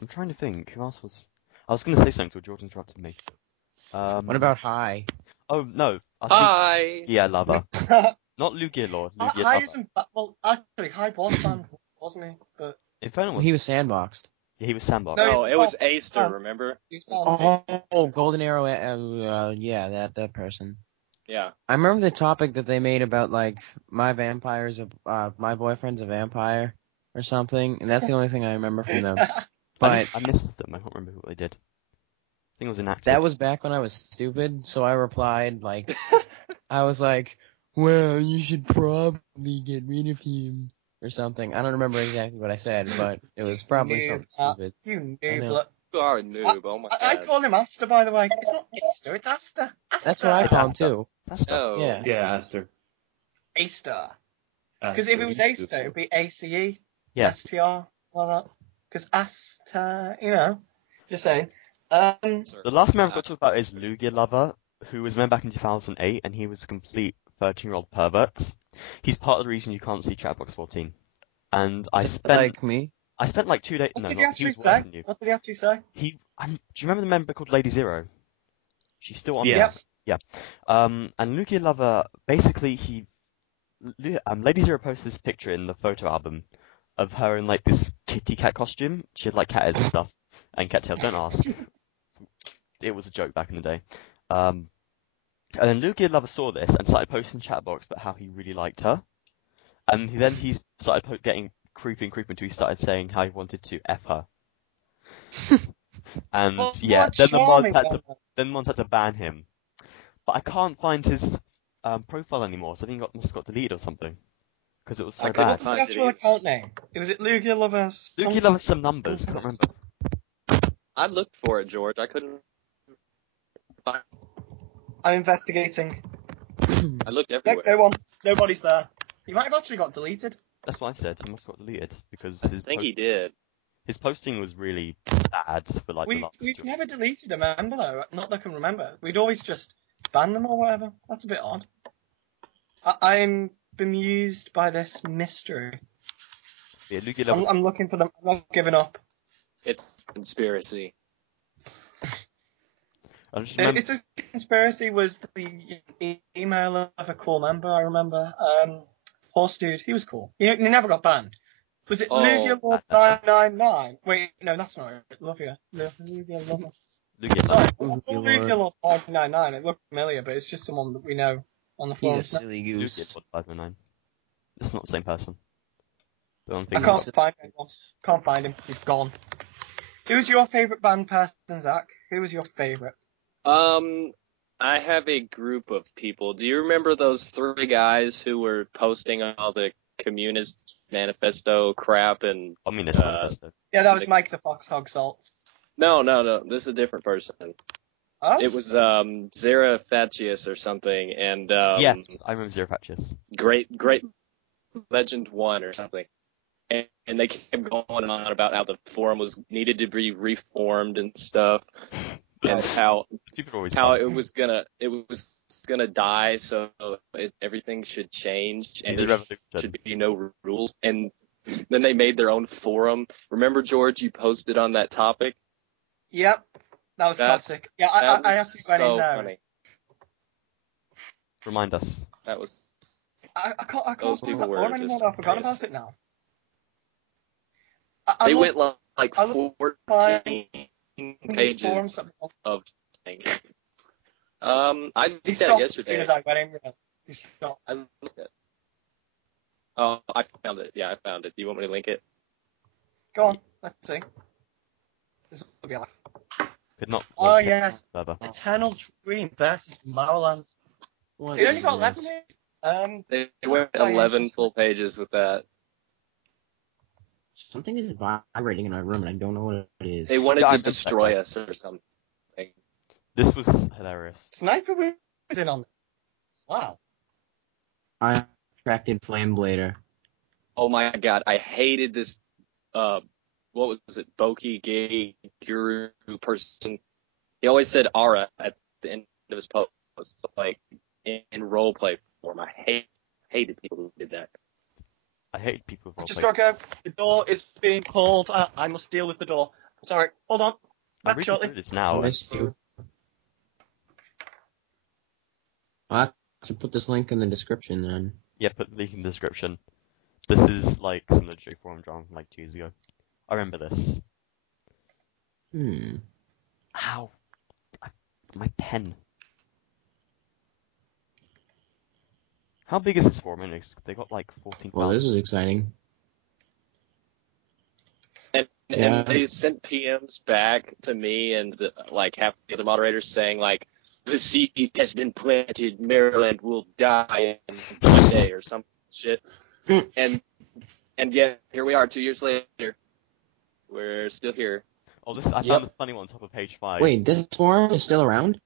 I'm trying to think. Who else was? I was going to say something until George interrupted me. What about High? Oh no. Hi. Yeah, lover. Not Lugia Lord. Lugia High lover. isn't. Well, actually, High was banned, wasn't he? But Infernal was. He was sandboxed. Yeah, he was sandbox. No, No, it was Oh, Aster, remember? he's banned. Oh, Golden Arrow. Yeah, that person. Yeah. I remember the topic that they made about like my boyfriend's a vampire or something, and that's the only thing I remember from them. But I missed them. I can't remember what they did. I think it was inactive. that was back when I was stupid, so I replied like, I was like, well, you should probably get rid of him or something. I don't remember exactly what I said, but it was probably something stupid. You I know. noob. You are a noob. Oh my I god. call him Aster, by the way. It's not Aster, it's Aster. That's what I It's call him Asta. too. That's not... Oh. Yeah. Yeah, Aster. Aster. Because if it was Aster. Aster, it would be ACE, Yeah. STR, like that. Because Aster, just saying. The last member I've got to talk about is Lugia Lover, who was a member back in 2008, and he was a complete 13-year-old pervert. He's part of the reason you can't see Chatbox 14. And I spent Like me. like 2 days. What No, did he not, he actually was worse say? than you. What did he actually say? Do you remember the member called Lady Zero? She's still on. Yeah. Yep. And Lugia Lover, basically, Lady Zero posted this picture in the photo album of her in like this kitty cat costume. She had like cat ears and stuff, and cattail. Don't ask. It was a joke back in the day. And then Lugia Lover saw this and started posting in the chat box about how he really liked her. And then he started getting creepy until he started saying how he wanted to F her. And yeah, what then the mods charming. had to ban him. But I can't find his profile anymore, so I think must have got deleted or something. Because it was so I couldn't bad. What's the find it actual either. account name? Was it Lugia Lover? Lugia Lover some numbers, I can't remember. I looked for it, George. I couldn't find it. I'm investigating. I looked Next, everywhere. no one. Nobody's there. He might have actually got deleted. That's what I said, he must have got deleted. Because I think he did. his posting was really bad for like the last... We've never deleted a member though. Not that I can remember. We'd always just ban them or whatever. That's a bit odd. I'm bemused by this mystery. Yeah, Lugia Lover... I'm looking for them. I'm not giving up. It's a conspiracy. I just remember... It's a conspiracy. Was the email of a cool member? I remember. Horse dude. He was cool. He never got banned. Was it Oh, Lugia Love 999? Wait, no, that's not it. Lugia Love. Lugia Sorry, Lover. I saw Lugia Love 999. It looked familiar, but it's just someone that we know on the He's a forums. silly goose. Lugia 509. It's not the same person. The one I thing can't find him. Can't find him. He's gone. Who's your favourite band person, Zach? Who was your favourite? I have a group of people. Do you remember those 3 guys who were posting all the communist manifesto crap and Communist Manifesto. Yeah, that was Mike the Foxhog Salt. No, this is a different person. Oh? It was Zara Fatchius or something, and Yes, I remember Zero Patches. Great Legend 1 or something. And they kept going on about how the forum needed to be reformed and stuff, and how it was gonna die, so everything should change, and there should be no rules. And then they made their own forum. Remember, George, you posted on that topic? Yep. That was classic. Yeah, I actually went in there. Funny. Remind us. That was. I can't Those do people that were forum anymore. just I forgot crazy. about it now. They went like I love 14 These pages forums of things. I They did that stopped as soon yesterday. as I went in. They stopped. I looked at it. Oh, I found it. Yeah, I found it. Do you want me to link it? Go on. Let's see. This will be like. Could not. Oh yes. Server. Eternal Dream versus Marrowland. What It only is got this? 11 minutes. They went 11 full pages with that. Something is vibrating in my room and I don't know what it is. They wanted Yeah, I to missed that destroy one. us or something. This was hilarious. Sniper was in on this. Wow. I attracted Flame Blader. Oh my god, I hated this. What was it? Boki gay guru person. He always said "Ara" at the end of his post, like in roleplay form. I hated people who did that. I hate people with Just roleplay. gotta go. The door is being called. I must deal with the door. Sorry. Hold on. I'm Back reading shortly. through this now. I missed you. I'll actually put this link in the description then. Yeah, put the link in the description. This is like some legendary forum drama from like 2 years ago. I remember this. Ow. My pen. How big is this forum anyway? They got like 14,000. Well, this is exciting. And Yeah. they sent PMs back to me and like half the other moderators saying like, the seed has been planted, Maryland will die in one day or some shit. and yet here we are 2 years later. We're still here. Oh, this I found this funny one on top of page 5. Wait, this forum is still around?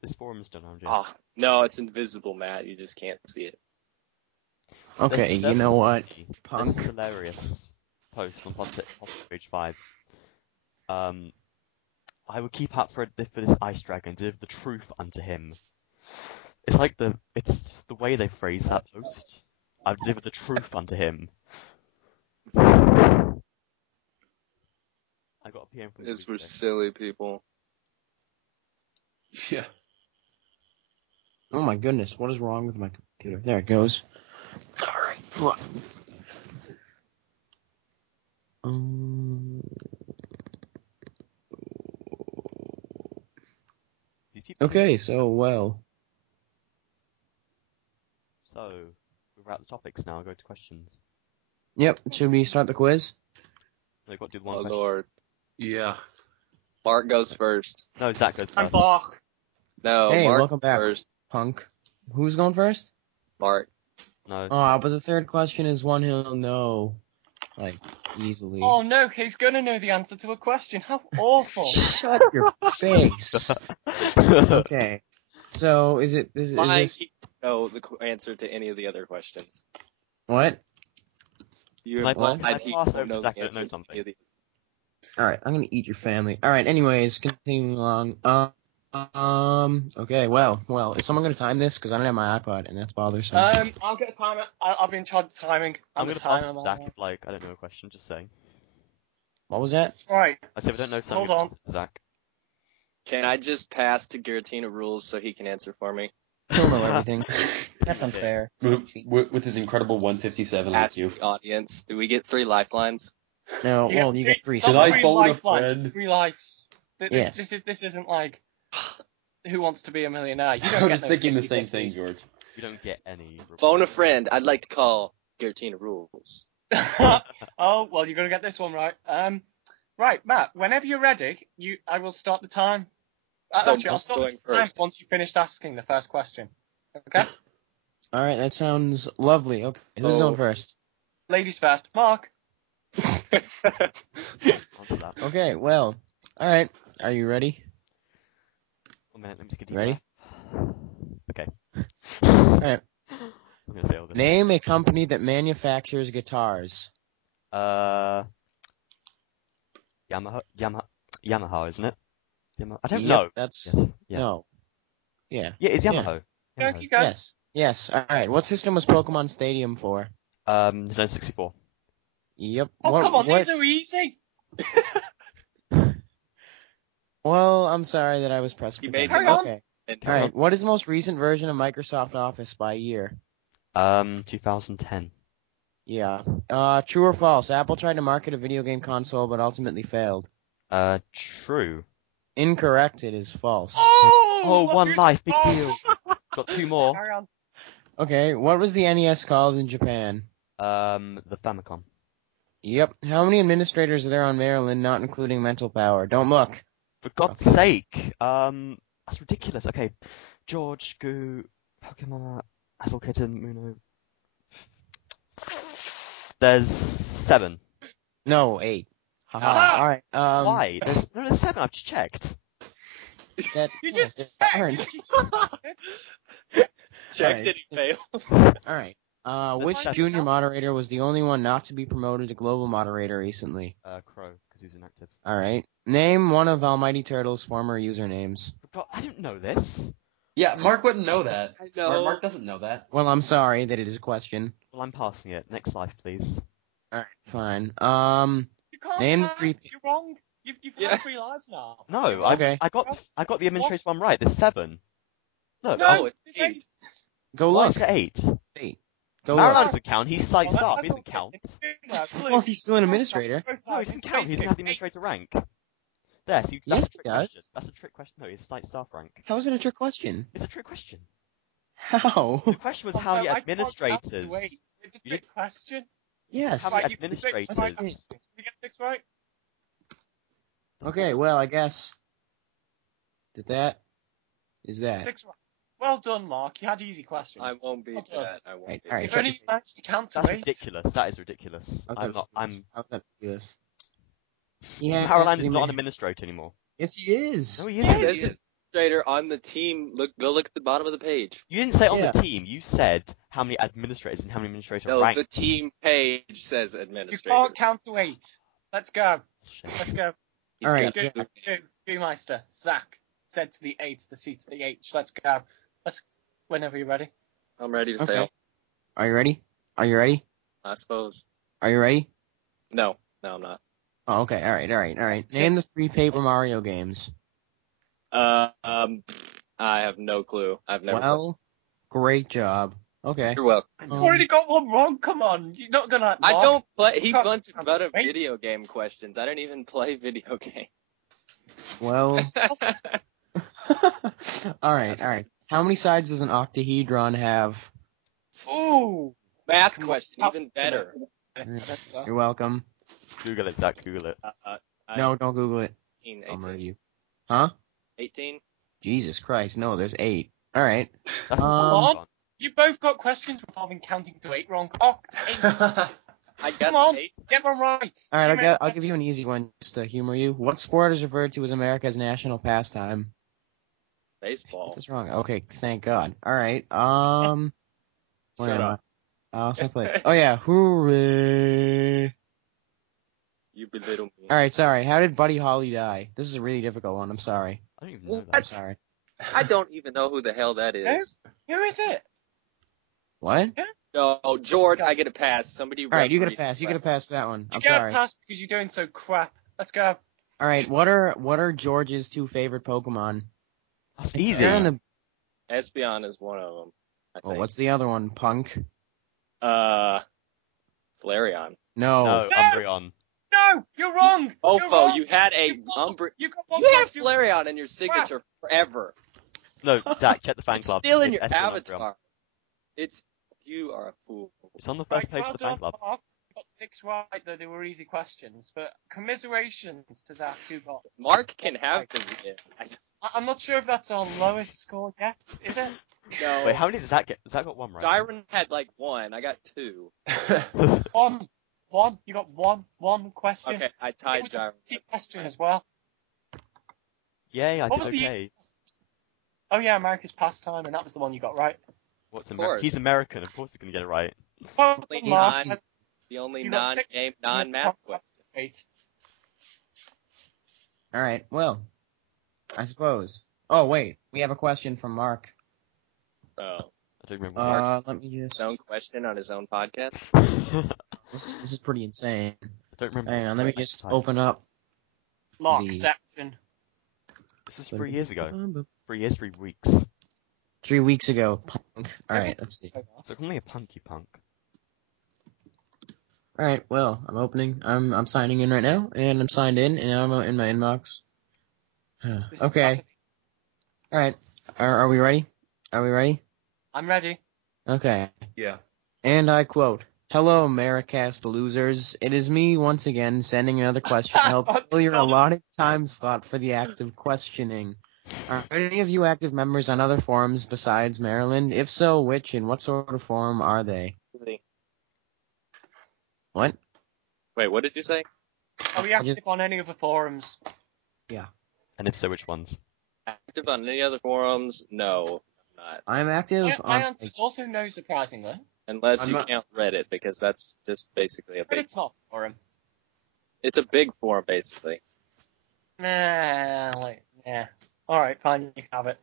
This forum is still around, yeah. Oh, no, it's invisible, Matt. You just can't see it. Okay, This you know what? This Punk. is hilarious post on top of page 5. I will keep up for this ice dragon, deliver the truth unto him. It's like it's the way they phrase that post. I've delivered the truth unto him. I got a PM from These the were weekday. silly people. Yeah. Oh my goodness, what is wrong with my computer? There it goes. Alright. These people- Okay, so, well, So, we're out the topics now. I'll go to questions. Yep. Should we start the quiz? I've got to do one Oh question. lord. Yeah. Mark goes first. No, Zach goes I'm first. Bach. No, Hey, Mark welcome goes back. first. Punk. Who's going first? Mark. No. Oh, but the third question is one he'll know, like, easily. Oh no, he's gonna know the answer to a question. How awful. Shut your face. Okay. So, is Mike, this... you know the answer to any of the other questions. What? You Can I implied pass he over won't to know Zach the that answer knows to any something? of the Alright, I'm gonna eat your family. Alright, anyways, continuing along. Okay, well, is someone gonna time this? Because I don't have my iPod, and that's bothersome. I'll get a timer. I'll be in charge of timing. I'm the going to pass timer, it to Zach if, like, I don't know a question, just saying. What was that? Right. I said if I don't know something, Hold I'm on. going to pass it to Zach. Can I just pass to Giratina Rules so he can answer for me? He'll know everything. That's Okay. unfair. With his incredible 157 Ask IQ. the audience. Do we get 3 lifelines? No, well, you get three. Did I Three phone a lifelines, friend? 3 lives. Yes. This isn't like Who Wants to Be a Millionaire. You I don't was get no thinking the 50-50s. same thing, George. You don't get any... Phone a friend. I'd like to call Giratina Rules. Oh well, you're gonna get this one right. Right, Matt. Whenever you're ready, I will start the time. So Actually, I'll Matt's start going the time first. once you finished asking the first question. Okay. Alright, that sounds lovely. Okay, who's going first? Ladies first. Mark. Answer that. Okay, well, alright. Are you ready? 1 minute, let me take a deep Ready? breath. Okay. Alright. I'm going to fail this. Name a company that manufactures guitars. Yamaha, isn't it? Yamaha. I don't Yep, know. that's... Yes. Yeah. No. Yeah. Yeah, it's Yeah. Yamaha. Go, Yamaha. keep going. Yes. Yes. Alright, what system was Pokemon Stadium for? Nintendo 64. Yep. Oh come on, these are easy. Well, I'm sorry that I was pressed for You made time. them up. Okay. And Alright, what is the most recent version of Microsoft Office by year? 2010. Yeah. True or false? Apple tried to market a video game console but ultimately failed. True. Incorrect, it is false. Oh, look one who's life, big false. deal. Got 2 more. Carry on. Okay, what was the NES called in Japan? The Famicom. Yep. How many administrators are there on Maryland, not including mental power? Don't look. For God's sake. That's ridiculous. Okay. George, Goo, Pokemon, Hazelkitten, Muno. There's 7. No, 8. Haha. Ah! Alright, Why? There's 7, I've just checked. That, You yeah, just there checked. aren't. checked it, he failed. Alright. That's Which fine. junior moderator was the only one not to be promoted to global moderator recently? Crow, because he's inactive. Alright. Name one of Almighty Turtle's former usernames. For God, I didn't know this. Yeah, Mark wouldn't know that. I know. Mark doesn't know that. Well, I'm sorry that it is a question. Well, I'm passing it. Next life, please. Alright, fine. You can't Name the pass. 3... You're wrong. You've Yeah. had 3 lives now. No, Okay. I got the administrator one right. There's 7. Look, No, Oh, it's it's 8. Go why look. is it 8? 8. Go Marilyn look. doesn't count. He's site staff. He doesn't count. Well, if he's still an administrator. No, he doesn't count. He doesn't have the administrator rank. There, so that's Yes, a trick he does. question. That's a trick question. No, he's site staff rank. How is it a trick question? It's a trick question. How? The question was how many administrators. It's a trick question. Yes. How many Right, you get 6 administrators? right. You get 6 right. Okay, well, I guess that is that. 6 right. Well done, Mark. You had easy questions. I won't beat Well done. that. I won't Right, beat alright, If that. only you managed to count to That's 8. ridiculous. That is ridiculous. How's I'm that not. ridiculous? I'm. How's that ridiculous? Yeah. Marilyn is not an administrator anymore. Yes, he is. No, he It isn't. says administrator on the team. Go look at the bottom of the page. You didn't say on Yeah. the team. You said how many administrators and how many administrator No, ranks. the team page says You administrator. can't count to 8. Let's go. Shit. Let's go. He's Alright, got Go, to- go, Meister. Zach said to the 8, the C to the H. Let's go. Whenever you're ready. I'm ready to Okay. fail. Are you ready? Are you ready? I suppose. Are you ready? No, I'm not. Oh, okay. Alright. Name the 3 Paper Mario games. I have no clue. I've never. Well, great job. Okay. You're welcome. You've already got one wrong. Come on. You're not gonna. I don't play. He Can't- bunted about a Wait. video game questions. I don't even play video games. Well, alright. How many sides does an octahedron have? Ooh. Math question, even better. Yes, I think so. You're welcome. Google it, Zach. Google it. No, don't Google it. 18, I'll murder 18. you. Huh? 18? Jesus Christ, no, there's 8. Alright. That's Um, on. You both got questions involving counting to 8 wrong. Oh, I come got on. 8. Get one right. Alright, I'll give you an easy one just to humor you. What sport is referred to as America's national pastime? Baseball. That's wrong. Okay, thank God. Alright, where Shut am up. I? What's my place? Oh yeah, hooray! You belittle me. Alright, sorry. How did Buddy Holly die? This is a really difficult one. I'm sorry. I don't even know What? that. I'm sorry. I don't even know who the hell that is. Who is it? What? No, George, I get a pass. Somebody Alright, you get a referee pass. this You get a pass for that one. You I'm get sorry. a pass because you're doing so crap. Let's go. Alright, what are George's 2 favorite Pokemon? That's easy. They're in the- Espeon is one of them. I oh, think. what's the other one? Punk? Flareon. No. No, Umbreon. No, you're wrong. You're Ofo, wrong. you had a You got- Umbreon. You got one You had question. Flareon in your signature forever. No, Zach, check the fan It's club. still in It's your Espeon Umbreon. avatar. You are a fool. It's on the Right, first page well of the fan done, club. Mark. You got 6 right, though they were easy questions. But commiserations to Zach, who got. Mark can have the win. I'm not sure if that's our lowest score yet. Is it? No. Wait, how many did Zach get? Zach got 1 right. Dyron had like 1. I got 2. One. One. You got one question. Okay, I It tied was a Dyron. easy question as well. Yay, I What did was the- okay. Oh yeah, America's pastime, and that was the one you got right. What's Of course. He's American, of course he's gonna get it right. Well, Only Mark, nine. The only You got 6 non-game, non-math question. Wait. Alright, well, I suppose. Oh, wait. We have a question from Mark. Oh. I don't remember. I Let me just... His own question on his own podcast? This is pretty insane. don't remember. Hang on, let me what just time. open up. Markception. This is 3 years ago. 3 years, 3 weeks. 3 weeks ago, punk. Alright, let's see. So only a punk, you punk. Alright, well, I'm opening. I'm signing in right now, and I'm signed in, and I'm in my inbox. This is Okay. fascinating. Alright. Are we ready? Are we ready? I'm ready. Okay. Yeah. And I quote, "Hello, Marricast losers. It is me once again sending another question to help fill your allotted time slot for the active questioning. Are any of you active members on other forums besides Maryland? If so, which and what sort of forum are they?" What? Wait, what did you say? Are we active on any other forums? And if so, which ones? Active on any other forums? No, I'm not. I'm active My on... answer is also no, surprisingly. Unless I'm you not- count Reddit, because that's just basically a But big. it's not a forum. It's a big forum, basically. Nah, Alright, fine, you can have it.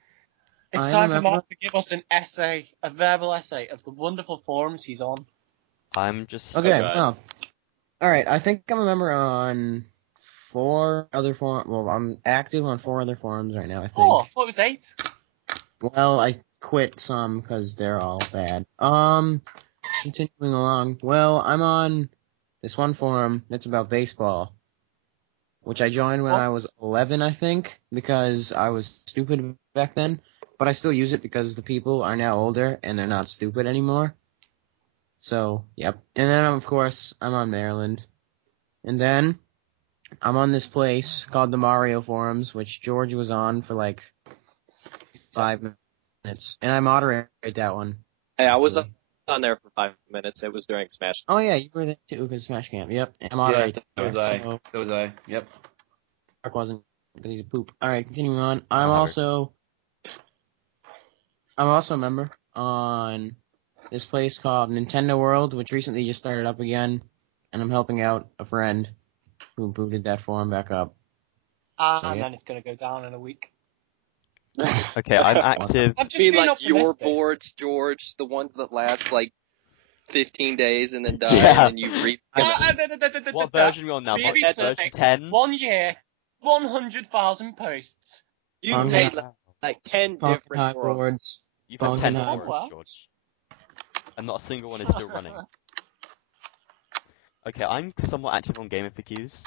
It's I time for remember- Mark to give us an essay, a verbal essay of the wonderful forums he's on. I'm just. Okay, God. well. Alright, I think I'm a member on 4 other forums. Well, I'm active on 4 other forums right now, I think. Oh, what was 8? Well, I quit some because they're all bad. Continuing along. Well, I'm on this one forum that's about baseball, which I joined when I was 11, I think, because I was stupid back then. But I still use it because the people are now older and they're not stupid anymore. So, yep. And then, of course, I'm on Maryland. And then, I'm on this place called the Mario Forums, which George was on for like 5 minutes. And I moderate that one. Hey, I was actually. on there for 5 minutes. It was during Smash. Oh yeah, you were there too, because Smash Camp. Yep. And I moderate So there. was I. So So was I. Yep. Mark wasn't, because he's a poop. Alright, continuing on. I'm Moderate. also a member on this place called Nintendo World, which recently just started up again. And I'm helping out a friend who booted that forum back up. And yeah. then it's going to go down in a week. Okay, I'm active. I'm just Be being like your optimistic. boards, George, the ones that last like 15 days and then die, Yeah. and then you read. What version are we on now? Maybe What, so. version 10? 1 year, 100,000 posts. You Pumpkin made high- like 10 Pumpkin different high forums. boards. You've had Pumpkin 10 high forums, boards. George. And not a single one is still running. Okay, I'm somewhat active on GamerFAQs.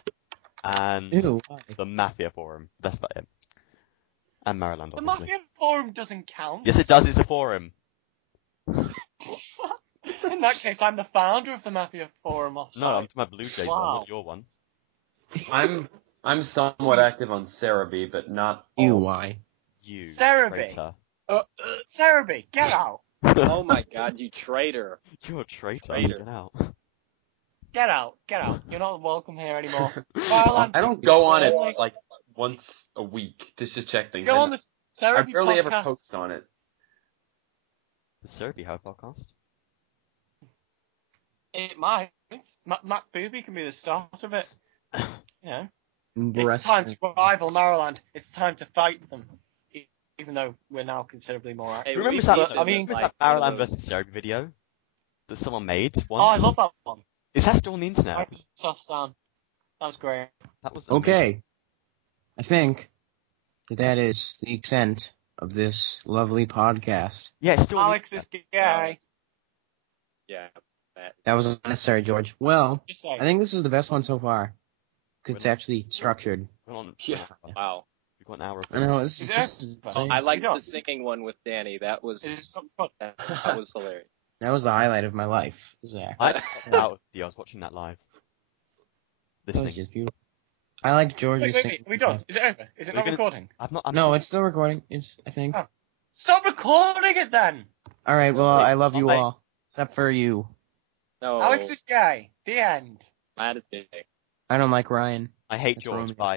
And Ew. the Mafia forum. That's about it. And Maryland, The obviously. Mafia forum doesn't count. Yes, it does. It's a forum. In that case, I'm the founder of the Mafia Forum offsite. No, I'm talking about Blue Jays one, Wow. not your one. I'm somewhat active on Cerebi, but not You, all. why? You Cerebi. traitor. Cerebi, get out! Oh my god, you traitor. You're a traitor. Traitor. Get out. Get out! Get out! You're not welcome here anymore. Fireland, I don't go on it Fireland, like once a week just to check things. Go on the I Cerebi barely ever podcast. post on it. The Serby How podcast? It might. Matt Booby can be the start of it. You know, it's Breast- time to rival Maryland. It's time to fight them. Even though we're now considerably more active. Hey, Remember we that? need to, I mean, Remember like, that one of Maryland those- versus Serby video that someone made Oh, I once? love that one. Is that still on the internet? Microsoft Sound. That was great. That was amazing. Okay. I think that is the extent of this lovely podcast. Yeah, it's still on the Alex is internet. gay. Yeah. Matt. That was unnecessary, George. Well, Just saying. I think this was the best one so far. Because it's actually structured. We're on, Yeah. Wow. We've got an hour of I know, this Is is it? insane. I liked Yeah. the singing one with Danny. That was hilarious. That was the highlight of my life, Zach. I got out of the I was watching that live. That was Listening. just beautiful. I liked George's Wait, singing. are we done? Is it over? Is it We're not gonna- recording? No, it's still recording. I think. Oh. Stop recording it then! Alright, well, I love you Bye. all. Except for you. No. Alex is gay. The end. Matt is gay. I don't like Ryan. I hate That's George. Romeo. Bye.